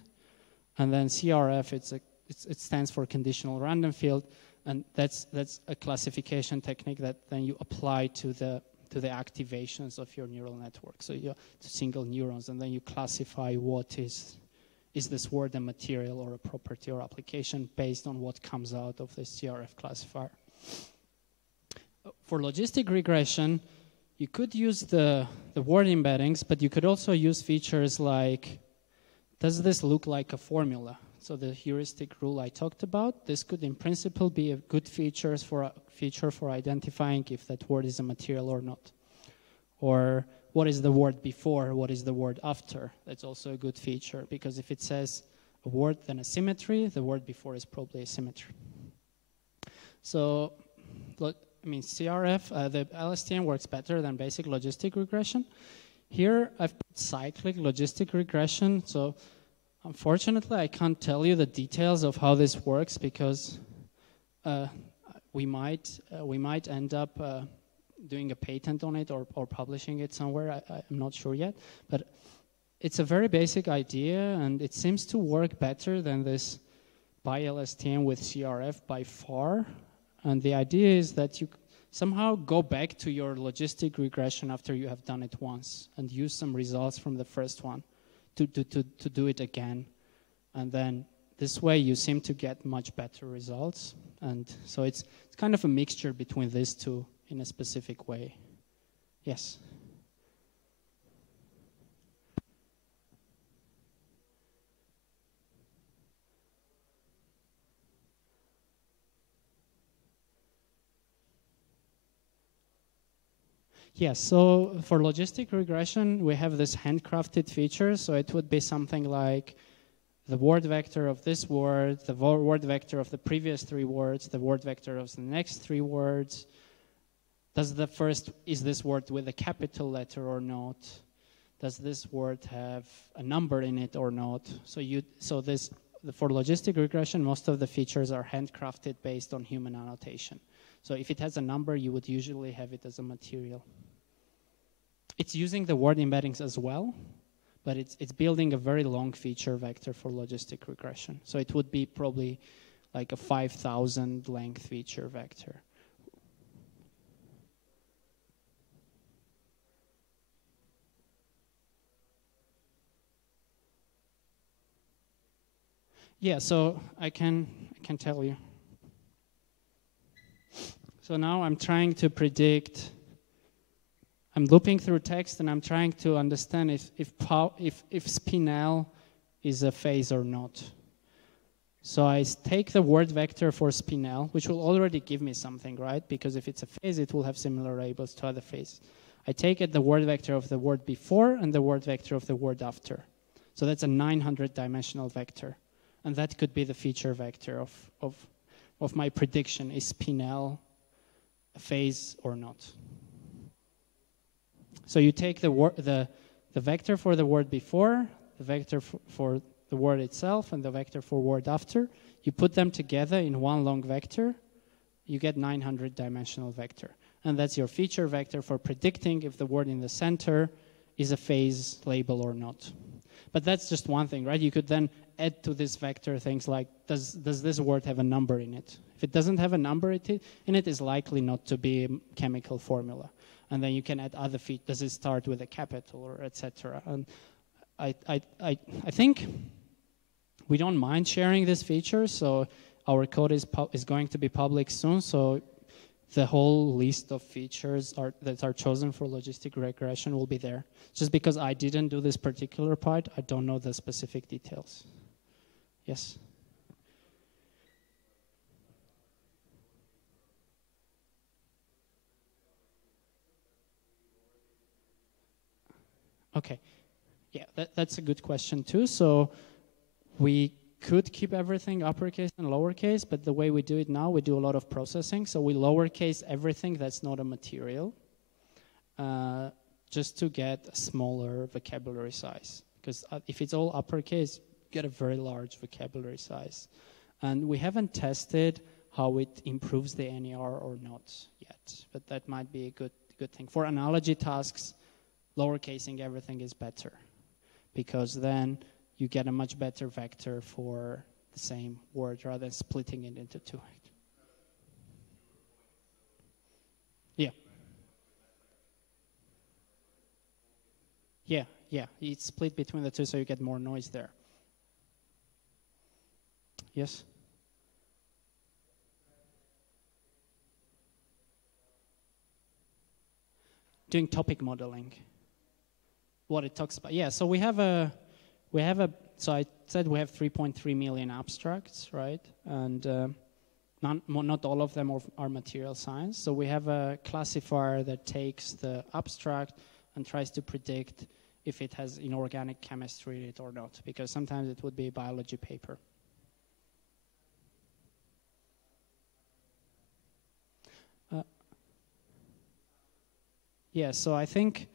And then CRF, it stands for conditional random field, and that's a classification technique that then you apply to the activations of your neural network. So you to single neurons, and then you classify what is this word a material or a property or application based on what comes out of the CRF classifier. For logistic regression, you could use the word embeddings, but you could also use features like, does this look like a formula? So the heuristic rule I talked about, this could in principle be a good feature for identifying if that word is a material or not. Or what is the word before, what is the word after? That's also a good feature, because if it says a word then a symmetry, the word before is probably a symmetry. So, I mean, CRF, the LSTM works better than basic logistic regression. Here I've put cyclic logistic regression, so unfortunately I can't tell you the details of how this works, because we might end up doing a patent on it or publishing it somewhere. I'm not sure yet, but it's a very basic idea, and it seems to work better than this bi-LSTM with CRF by far. And the idea is that you somehow go back to your logistic regression after you have done it once and use some results from the first one to do it again. And then this way you seem to get much better results. And so it's kind of a mixture between these two in a specific way. Yes? Yes, so for logistic regression, we have this handcrafted feature. So it would be something like the word vector of this word, the word vector of the previous 3 words, the word vector of the next 3 words. Is this word with a capital letter or not? Does this word have a number in it or not? For logistic regression, most of the features are handcrafted based on human annotation. So if it has a number, you would usually have it as a material. It's using the word embeddings as well, but it's building a very long feature vector for logistic regression. So it would be probably like a 5,000 length feature vector. Yeah, so I can tell you. So now I'm trying to predict. I'm looping through text and I'm trying to understand if spinel is a phase or not. So I take the word vector for spinel, which will already give me something, right? Because if it's a phase, it will have similar labels to other phases. I take it the word vector of the word before and the word vector of the word after. So that's a 900-dimensional vector. And that could be the feature vector of my prediction. Is spinel a phase or not? So you take the vector for the word before, the vector for the word itself, and the vector for word after. You put them together in one long vector, you get 900-dimensional vector. And that's your feature vector for predicting if the word in the center is a phase label or not. But that's just one thing, right? You could then add to this vector things like, does this word have a number in it? If it doesn't have a number in it, is likely not to be a chemical formula. And then you can add other features. Does it start with a capital or etc.? And I think we don't mind sharing this feature. So our code is going to be public soon. So the whole list of features that are chosen for logistic regression will be there. Just because I didn't do this particular part, I don't know the specific details. Yes? Okay. Yeah, that's a good question too. So we could keep everything uppercase and lowercase, but the way we do it now, we do a lot of processing. So we lowercase everything that's not a material just to get a smaller vocabulary size. Because if it's all uppercase, you get a very large vocabulary size. And we haven't tested how it improves the NER or not yet, but that might be a good thing. For analogy tasks, lowercasing everything is better, because then you get a much better vector for the same word rather than splitting it into two. Yeah. Yeah, yeah. It's split between the two, so you get more noise there. Yes? Doing topic modeling. What it talks about. Yeah, so so I said we have 3.3 million abstracts, right? And not all of them are material science. So we have a classifier that takes the abstract and tries to predict if it has inorganic chemistry in it or not, because sometimes it would be a biology paper. Yeah, so I think,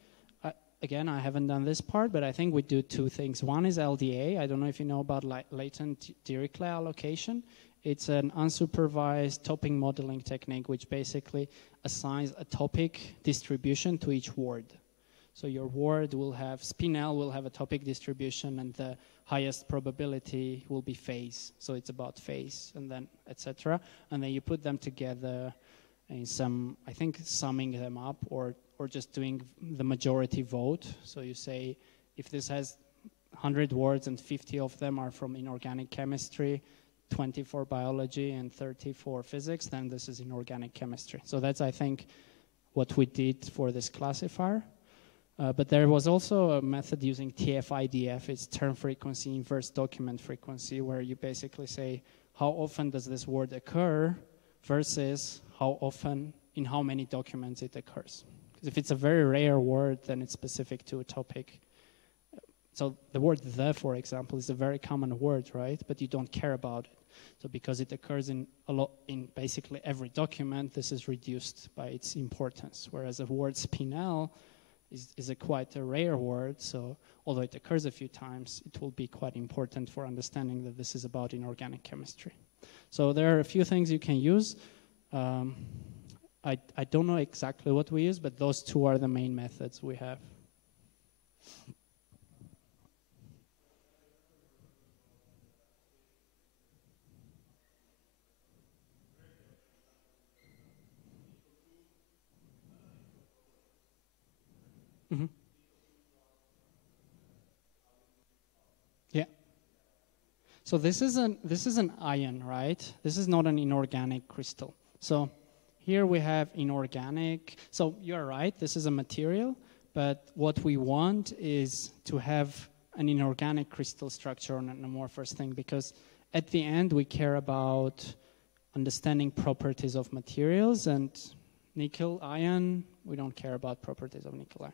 again, I haven't done this part, but I think we do two things. One is LDA. I don't know if you know about latent Dirichlet allocation. It's an unsupervised topic modeling technique which basically assigns a topic distribution to each word. So your word will have, spinel will have a topic distribution, and the highest probability will be phase. So it's about phase, and then etc. And then you put them together in some, I think, summing them up or just doing the majority vote. So you say, if this has 100 words and 50 of them are from inorganic chemistry, 20 for biology and 30 for physics, then this is inorganic chemistry. So that's, I think, what we did for this classifier. But there was also a method using TF-IDF. It's term frequency inverse document frequency, where you basically say, how often does this word occur versus how often, in how many documents it occurs. Because if it's a very rare word, then it's specific to a topic. So the word "the," for example, is a very common word, right? But you don't care about it. So because it occurs in basically every document, this is reduced by its importance. Whereas the word spinel is quite a rare word, so although it occurs a few times, it will be quite important for understanding that this is about inorganic chemistry. So there are a few things you can use. I don't know exactly what we use, but those two are the main methods we have. Mm-hmm. Yeah. So this is an ion, right? This is not an inorganic crystal. So here we have inorganic. So you're right, this is a material, but what we want is to have an inorganic crystal structure on an amorphous thing, because at the end we care about understanding properties of materials, and nickel ion, we don't care about properties of nickel ion.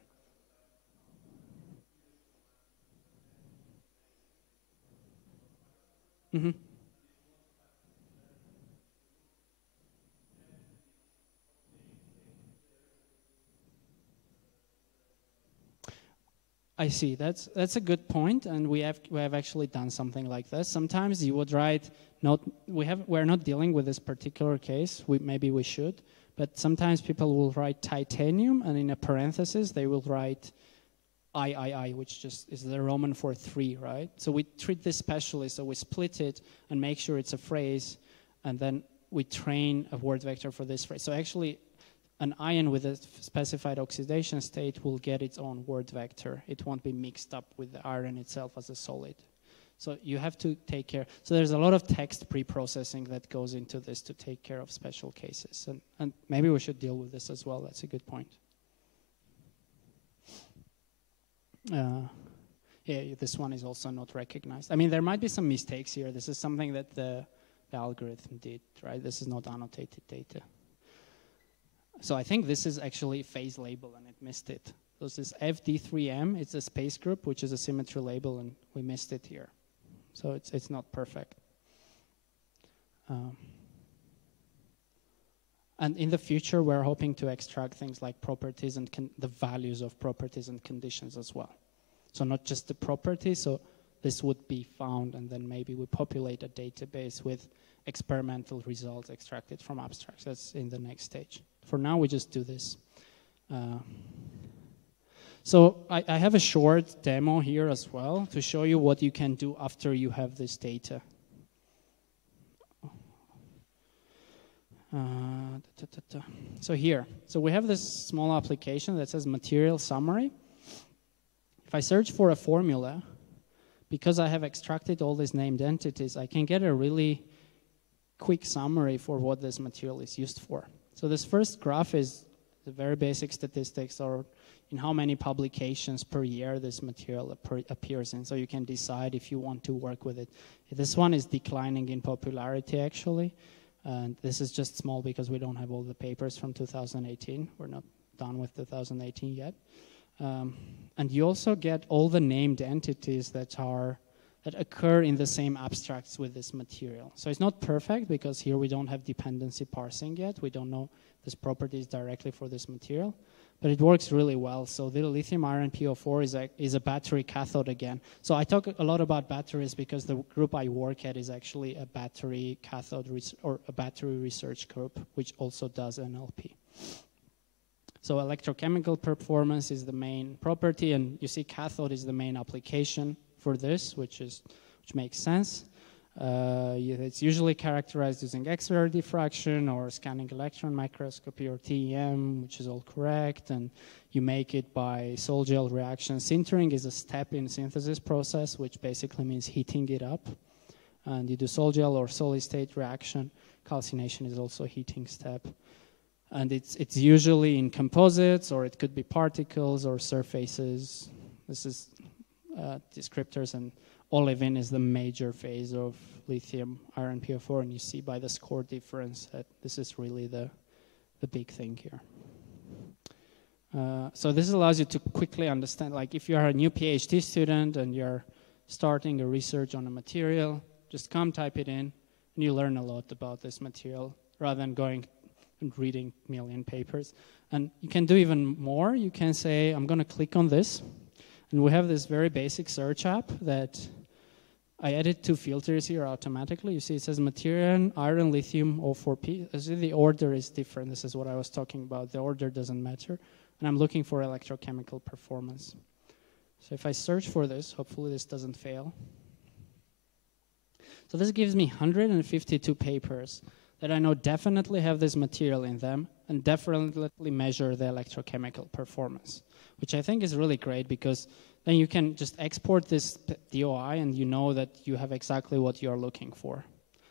Mm-hmm. I see. That's a good point, and we have actually done something like this. Sometimes you would write we're not dealing with this particular case. Maybe we should, but sometimes people will write titanium, and in a parenthesis they will write III, which just is the Roman for 3, right? So we treat this specially. So we split it and make sure it's a phrase, and then we train a word vector for this phrase. So actually, an ion with a specified oxidation state will get its own word vector. It won't be mixed up with the iron itself as a solid. So you have to take care. So there's a lot of text pre-processing that goes into this to take care of special cases. And maybe we should deal with this as well. That's a good point. Yeah, this one is also not recognized. I mean, there might be some mistakes here. This is something that the algorithm did, right? This is not annotated data. So I think this is actually a phase label, and it missed it. So this is FD3M. It's a space group, which is a symmetry label, and we missed it here. So it's not perfect. And in the future, we're hoping to extract things like properties and the values of properties and conditions as well. So not just the property, so this would be found, and then maybe we populate a database with experimental results extracted from abstracts. That's in the next stage. For now, we just do this. So I have a short demo here as well to show you what you can do after you have this data. So here, so we have this small application that says material summary. If I search for a formula, because I have extracted all these named entities, I can get a really quick summary for what this material is used for. So this first graph is the very basic statistics, or in how many publications per year this material appears in. So you can decide if you want to work with it. This one is declining in popularity, actually. And this is just small because we don't have all the papers from 2018. We're not done with 2018 yet. And you also get all the named entities that occur in the same abstracts with this material. So it's not perfect because here we don't have dependency parsing yet. We don't know these properties directly for this material, but it works really well. So the lithium iron PO4 is a battery cathode again. So I talk a lot about batteries because the group I work at is actually a battery cathode or a battery research group, which also does NLP. So electrochemical performance is the main property, and you see cathode is the main application for this, which makes sense. It's usually characterized using X-ray diffraction or scanning electron microscopy or TEM, which is all correct, and you make it by sol-gel reaction. Sintering is a step in synthesis process, which basically means heating it up. And you do sol-gel or solid-state reaction. Calcination is also a heating step. And it's usually in composites, or it could be particles or surfaces. This is descriptors, and olivine is the major phase of lithium iron PO4, and you see by the score difference that this is really the big thing here. So this allows you to quickly understand, like if you're a new PhD student and you're starting a research on a material, just come type it in and you learn a lot about this material rather than going and reading a million papers. And you can do even more. You can say, I'm going to click on this. And we have this very basic search app that I added 2 filters here automatically. You see it says material, iron, lithium, O4P. As the order is different. This is what I was talking about. The order doesn't matter. And I'm looking for electrochemical performance. So if I search for this, hopefully this doesn't fail. So this gives me 152 papers that I know definitely have this material in them and definitely measure the electrochemical performance, which I think is really great because then you can just export this DOI and you know that you have exactly what you're looking for.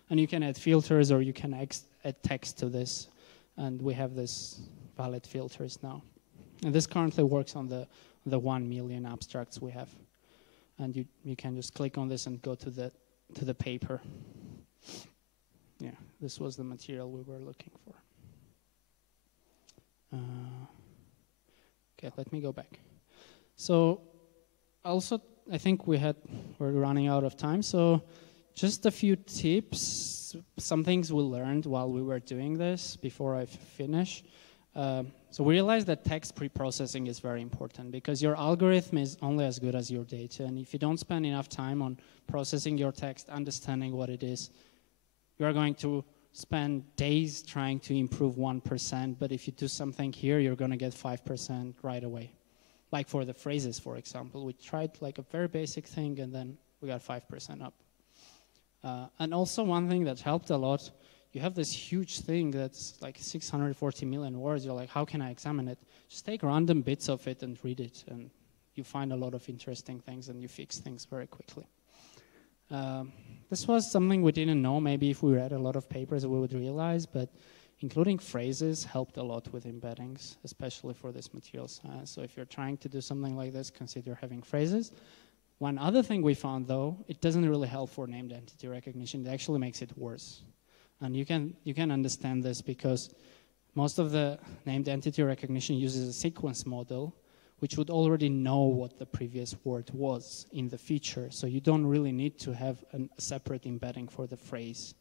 And you can add filters or you can add text to this, and we have this valid filters now. And this currently works on the 1 million abstracts we have. And you can just click on this and go to the paper. Yeah, this was the material we were looking for. Okay, let me go back. So also, I think we're running out of time. So just a few tips, some things we learned while we were doing this before I finish. So we realized that text pre-processing is very important because your algorithm is only as good as your data. And if you don't spend enough time on processing your text, understanding what it is, you are going to spend days trying to improve 1%, but if you do something here, you're going to get 5% right away. Like for the phrases, for example, we tried like a very basic thing, and then we got 5% up. And also one thing that helped a lot, you have this huge thing that's like 640 million words. You're like, how can I examine it? Just take random bits of it and read it, and you find a lot of interesting things, and you fix things very quickly. This was something we didn't know. Maybe if we read a lot of papers, we would realize, but including phrases helped a lot with embeddings, especially for this material science. So if you're trying to do something like this, consider having phrases. One other thing we found, though, it doesn't really help for named entity recognition. It actually makes it worse. And you can understand this because most of the named entity recognition uses a sequence model, which would already know what the previous word was in the feature. So you don't really need to have a separate embedding for the phrase.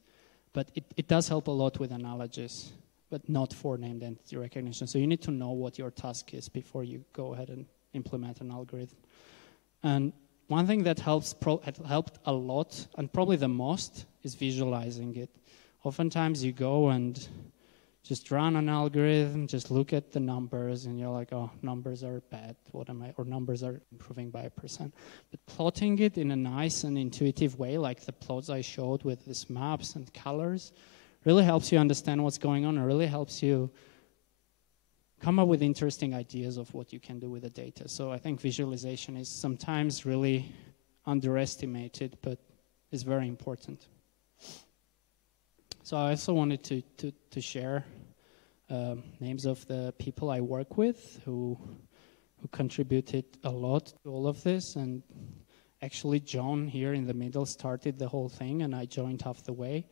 But it does help a lot with analogies, but not for named entity recognition. So you need to know what your task is before you go ahead and implement an algorithm. And one thing that helped a lot, and probably the most, is visualizing it. Oftentimes you go and just run an algorithm, just look at the numbers, and you're like, oh, numbers are bad. Or numbers are improving by 1%. But plotting it in a nice and intuitive way, like the plots I showed with these maps and colors, really helps you understand what's going on. It really helps you come up with interesting ideas of what you can do with the data. So I think visualization is sometimes really underestimated, but is very important. So I also wanted to share names of the people I work with who contributed a lot to all of this. And actually, John here in the middle started the whole thing, and I joined half the way.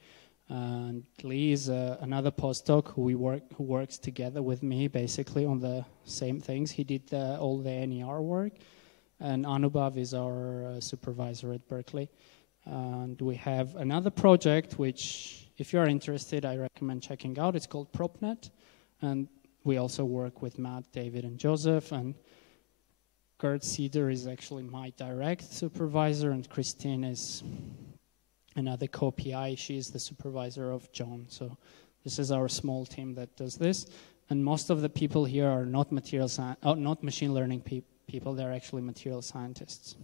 And Lee is another postdoc who works together with me basically on the same things. He did all the NER work, and Anubhav is our supervisor at Berkeley. And we have another project which, if you're interested, I recommend checking out. It's called PropNet, and we also work with Matt, David, and Joseph. And Gert Cedar is actually my direct supervisor, and Christine is another co-PI. She is the supervisor of John. So this is our small team that does this. And most of the people here are not not machine learning people. They're actually material scientists.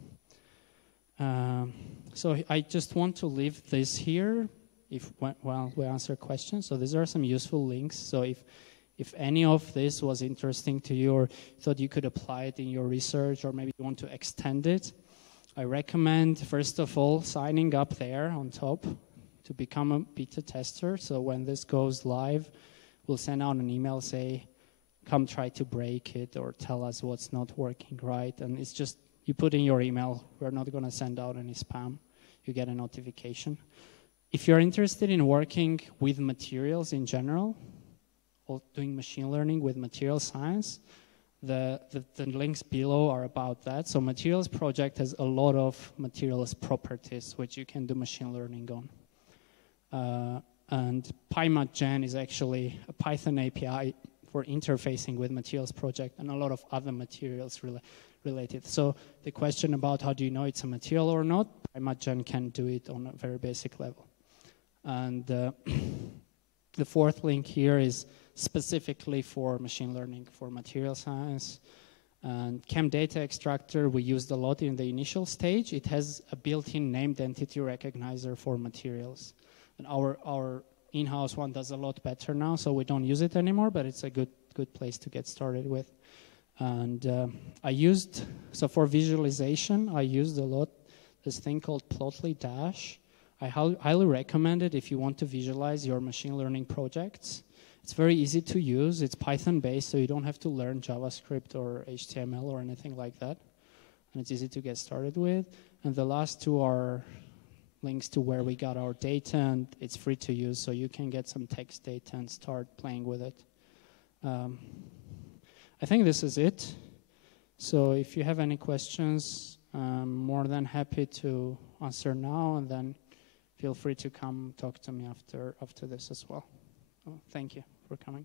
So I just want to leave this here while we answer questions. So these are some useful links. So if any of this was interesting to you, or thought you could apply it in your research, or maybe you want to extend it, I recommend, first of all, signing up there on top to become a beta tester. So when this goes live, we'll send out an email, say, come try to break it, or tell us what's not working right. And it's just, you put in your email. We're not going to send out any spam. You get a notification. If you're interested in working with materials in general, or doing machine learning with material science, the links below are about that. So Materials Project has a lot of materials properties which you can do machine learning on. And PyMatGen is actually a Python API for interfacing with Materials Project and a lot of other materials related. So the question about how do you know it's a material or not, PyMatGen can do it on a very basic level. And the fourth link here is specifically for machine learning, for material science. And ChemData Extractor we used a lot in the initial stage. It has a built-in named entity recognizer for materials. And our in-house one does a lot better now, so we don't use it anymore, but it's a good place to get started with. And so for visualization, I used a lot this thing called Plotly Dash. I highly recommend it if you want to visualize your machine learning projects. It's very easy to use. It's Python-based, so you don't have to learn JavaScript or HTML or anything like that. And it's easy to get started with. And the last two are links to where we got our data, and it's free to use, so you can get some text data and start playing with it. I think this is it. So if you have any questions, I'm more than happy to answer now, and then feel free to come talk to me after this as well. So thank you for coming.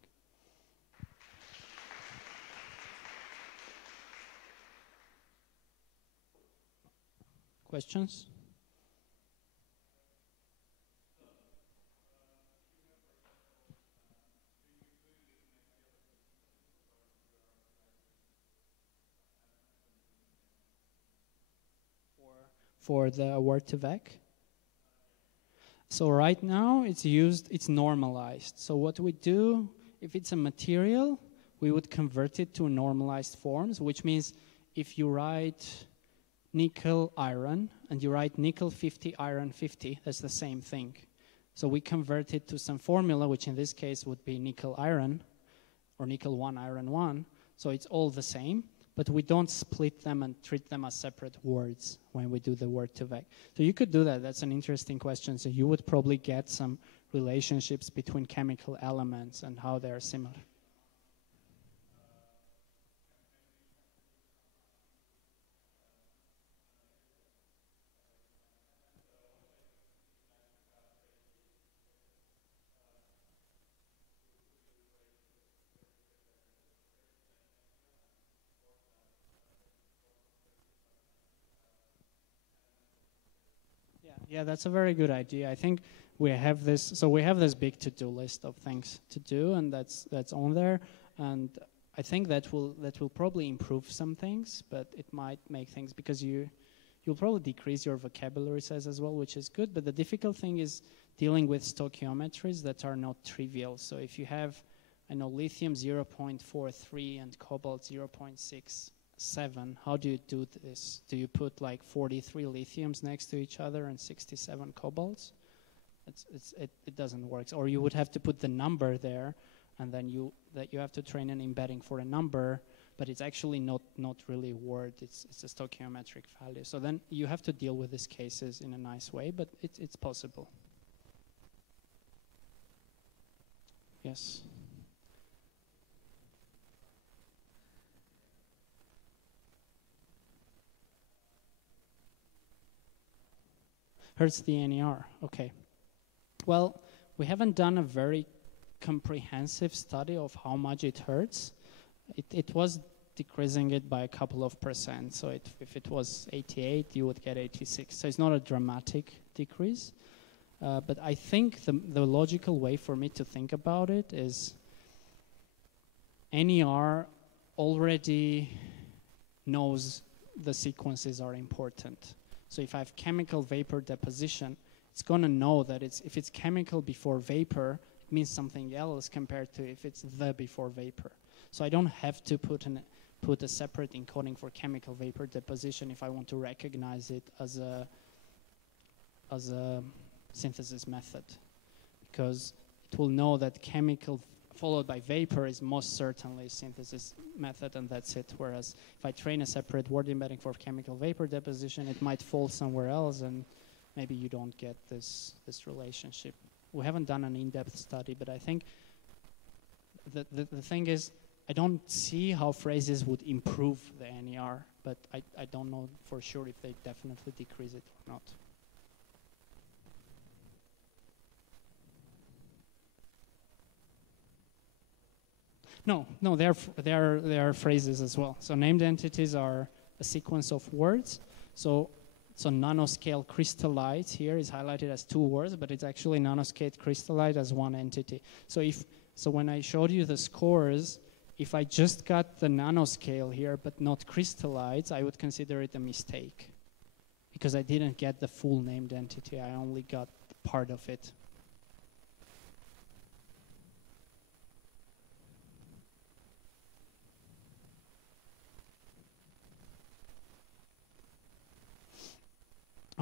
Questions? For the Word2Vec? So right now it's normalized. So what we do, if it's a material, we would convert it to normalized forms, which means if you write nickel iron and you write nickel 50 iron 50, that's the same thing. So we convert it to some formula, which in this case would be nickel iron or nickel 1 iron 1. So it's all the same, but we don't split them and treat them as separate words when we do the Word2Vec. So you could do that. That's an interesting question. So you would probably get some relationships between chemical elements and how they're similar. Yeah, Yeah, that's a very good idea. I think we have this. So we have this big to-do list of things to do, and that's on there. And I think that will probably improve some things, but it might make things because you'll probably decrease your vocabulary size as well, which is good. But the difficult thing is dealing with stoichiometries that are not trivial. So if you have, I know, lithium 0.43 and cobalt 0.67, how do you do this? Do you put like 43 lithiums next to each other and 67 cobalts? It doesn't work. Or you would have to put the number there, and then you have to train an embedding for a number, but it's actually not really a word. It's a stoichiometric value. So then you have to deal with these cases in a nice way, but it's possible. Yes. Hurts the NER. Okay. Well, we haven't done a very comprehensive study of how much it hurts. It was decreasing it by a couple of percent. So if it was 88, you would get 86. So it's not a dramatic decrease. But I think the logical way for me to think about it is NER already knows the sequences are important. So if I have chemical vapor deposition, it's going to know that if it's chemical before vapor, it means something else compared to if it's the before vapor. So I don't have to put a separate encoding for chemical vapor deposition if I want to recognize it as a synthesis method, because it will know that chemical followed by vapor is most certainly a synthesis method, and that's it. Whereas if I train a separate word embedding for chemical vapor deposition, it might fall somewhere else, and maybe you don't get this relationship. We haven't done an in-depth study, but I think the thing is, I don't see how phrases would improve the NER, but I don't know for sure if they definitely decrease it or not. No, they are phrases as well. So named entities are a sequence of words. So nanoscale crystallite here is highlighted as two words, but it's actually nanoscale crystallite as one entity. So when I showed you the scores, if I just got the nanoscale here but not crystallites, I would consider it a mistake, because I didn't get the full named entity. I only got part of it.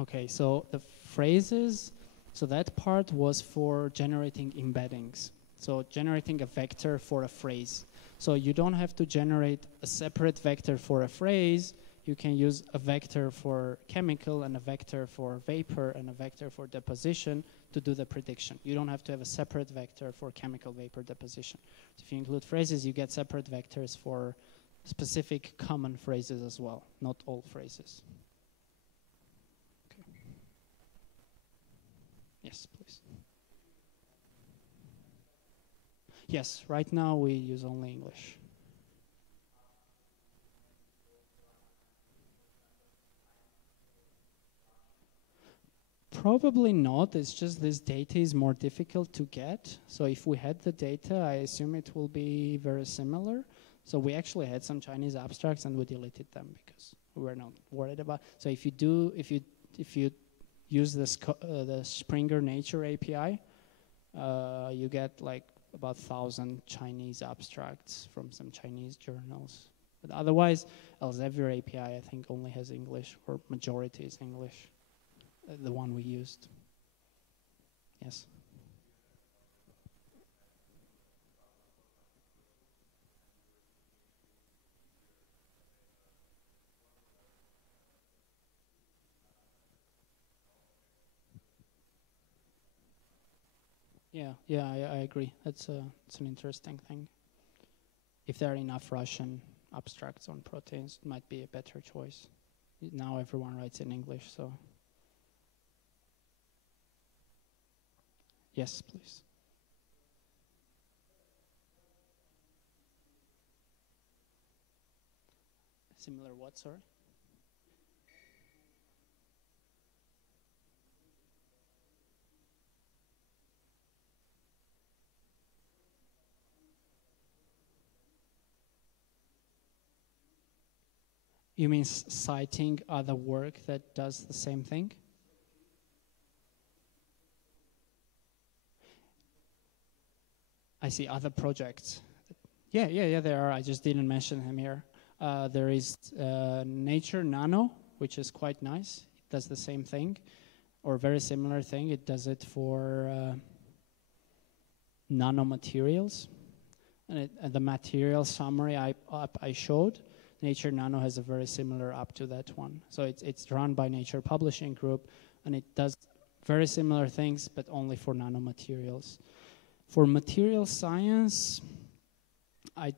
Okay, so the phrases, so that part was for generating embeddings. So generating a vector for a phrase. So you don't have to generate a separate vector for a phrase. You can use a vector for chemical and a vector for vapor and a vector for deposition to do the prediction. You don't have to have a separate vector for chemical vapor deposition. So if you include phrases, you get separate vectors for specific common phrases as well, not all phrases. Yes, please. Yes, right now we use only English. Probably not. It's just this data is more difficult to get. So if we had the data, I assume it will be very similar. So we actually had some Chinese abstracts and we deleted them because we were not worried about. So if you use the Springer Nature API, you get like about 1,000 Chinese abstracts from some Chinese journals. But otherwise, Elsevier API I think only has English, or majority is English, the one we used. Yes. Yeah, I agree. It's an interesting thing. If there are enough Russian abstracts on proteins, it might be a better choice. Now everyone writes in English, so. Yes, please. Similar what, sorry? You mean citing other work that does the same thing? I see other projects. Yeah, there are. I just didn't mention him here. There is Nature Nano, which is quite nice. It does the same thing, or very similar thing. It does it for nanomaterials. And the material summary I showed, Nature Nano has a very similar app to that one. So it's run by Nature Publishing Group, and it does very similar things, but only for nanomaterials. For material science, I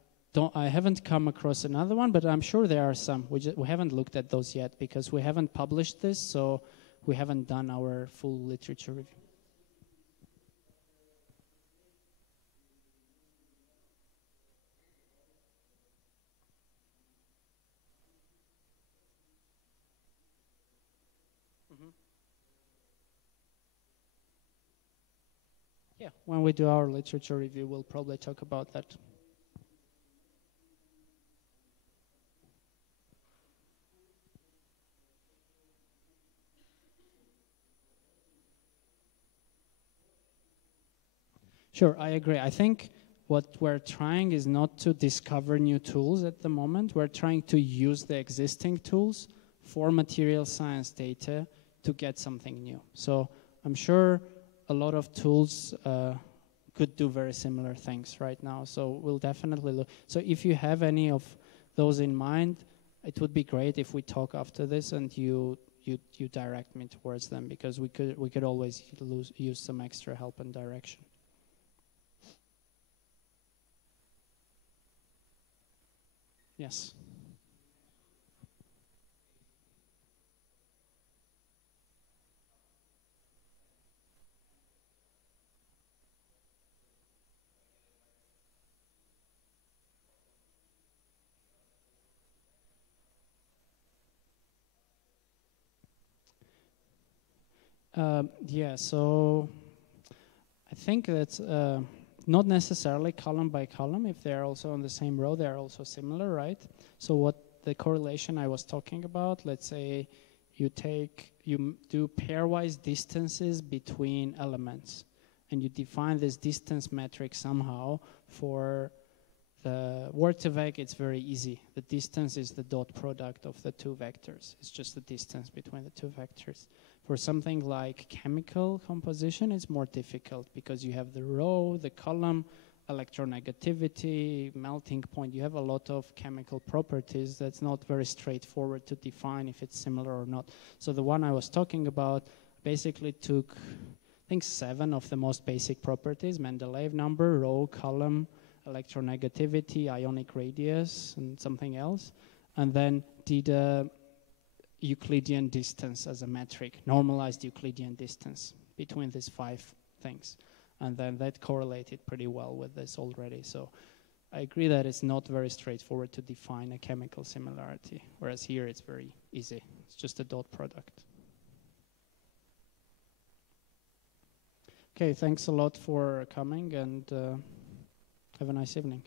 haven't come across another one, but I'm sure there are some. We haven't looked at those yet because we haven't published this, so we haven't done our full literature review. Yeah, when we do our literature review, we'll probably talk about that. Sure, I agree. I think what we're trying is not to discover new tools at the moment. We're trying to use the existing tools for material science data to get something new. So I'm sure a lot of tools could do very similar things right now. So we'll definitely look. So if you have any of those in mind, it would be great if we talk after this and you direct me towards them, because we could always use some extra help and direction. Yes. Yeah, so I think that's not necessarily column by column. If they're also on the same row, they're also similar, right? So what the correlation I was talking about, let's say you do pairwise distances between elements, and you define this distance metric somehow. For the Word2Vec, it's very easy. The distance is the dot product of the two vectors. It's just the distance between the two vectors. For something like chemical composition, it's more difficult because you have the row, the column, electronegativity, melting point. You have a lot of chemical properties that's not very straightforward to define if it's similar or not. So the one I was talking about basically took, I think, 7 of the most basic properties: Mendeleev number, row, column, electronegativity, ionic radius, and something else, and then did a Euclidean distance as a metric, normalized Euclidean distance between these 5 things. And then that correlated pretty well with this already. So I agree that it's not very straightforward to define a chemical similarity, whereas here it's very easy. It's just a dot product. Okay, thanks a lot for coming, and have a nice evening.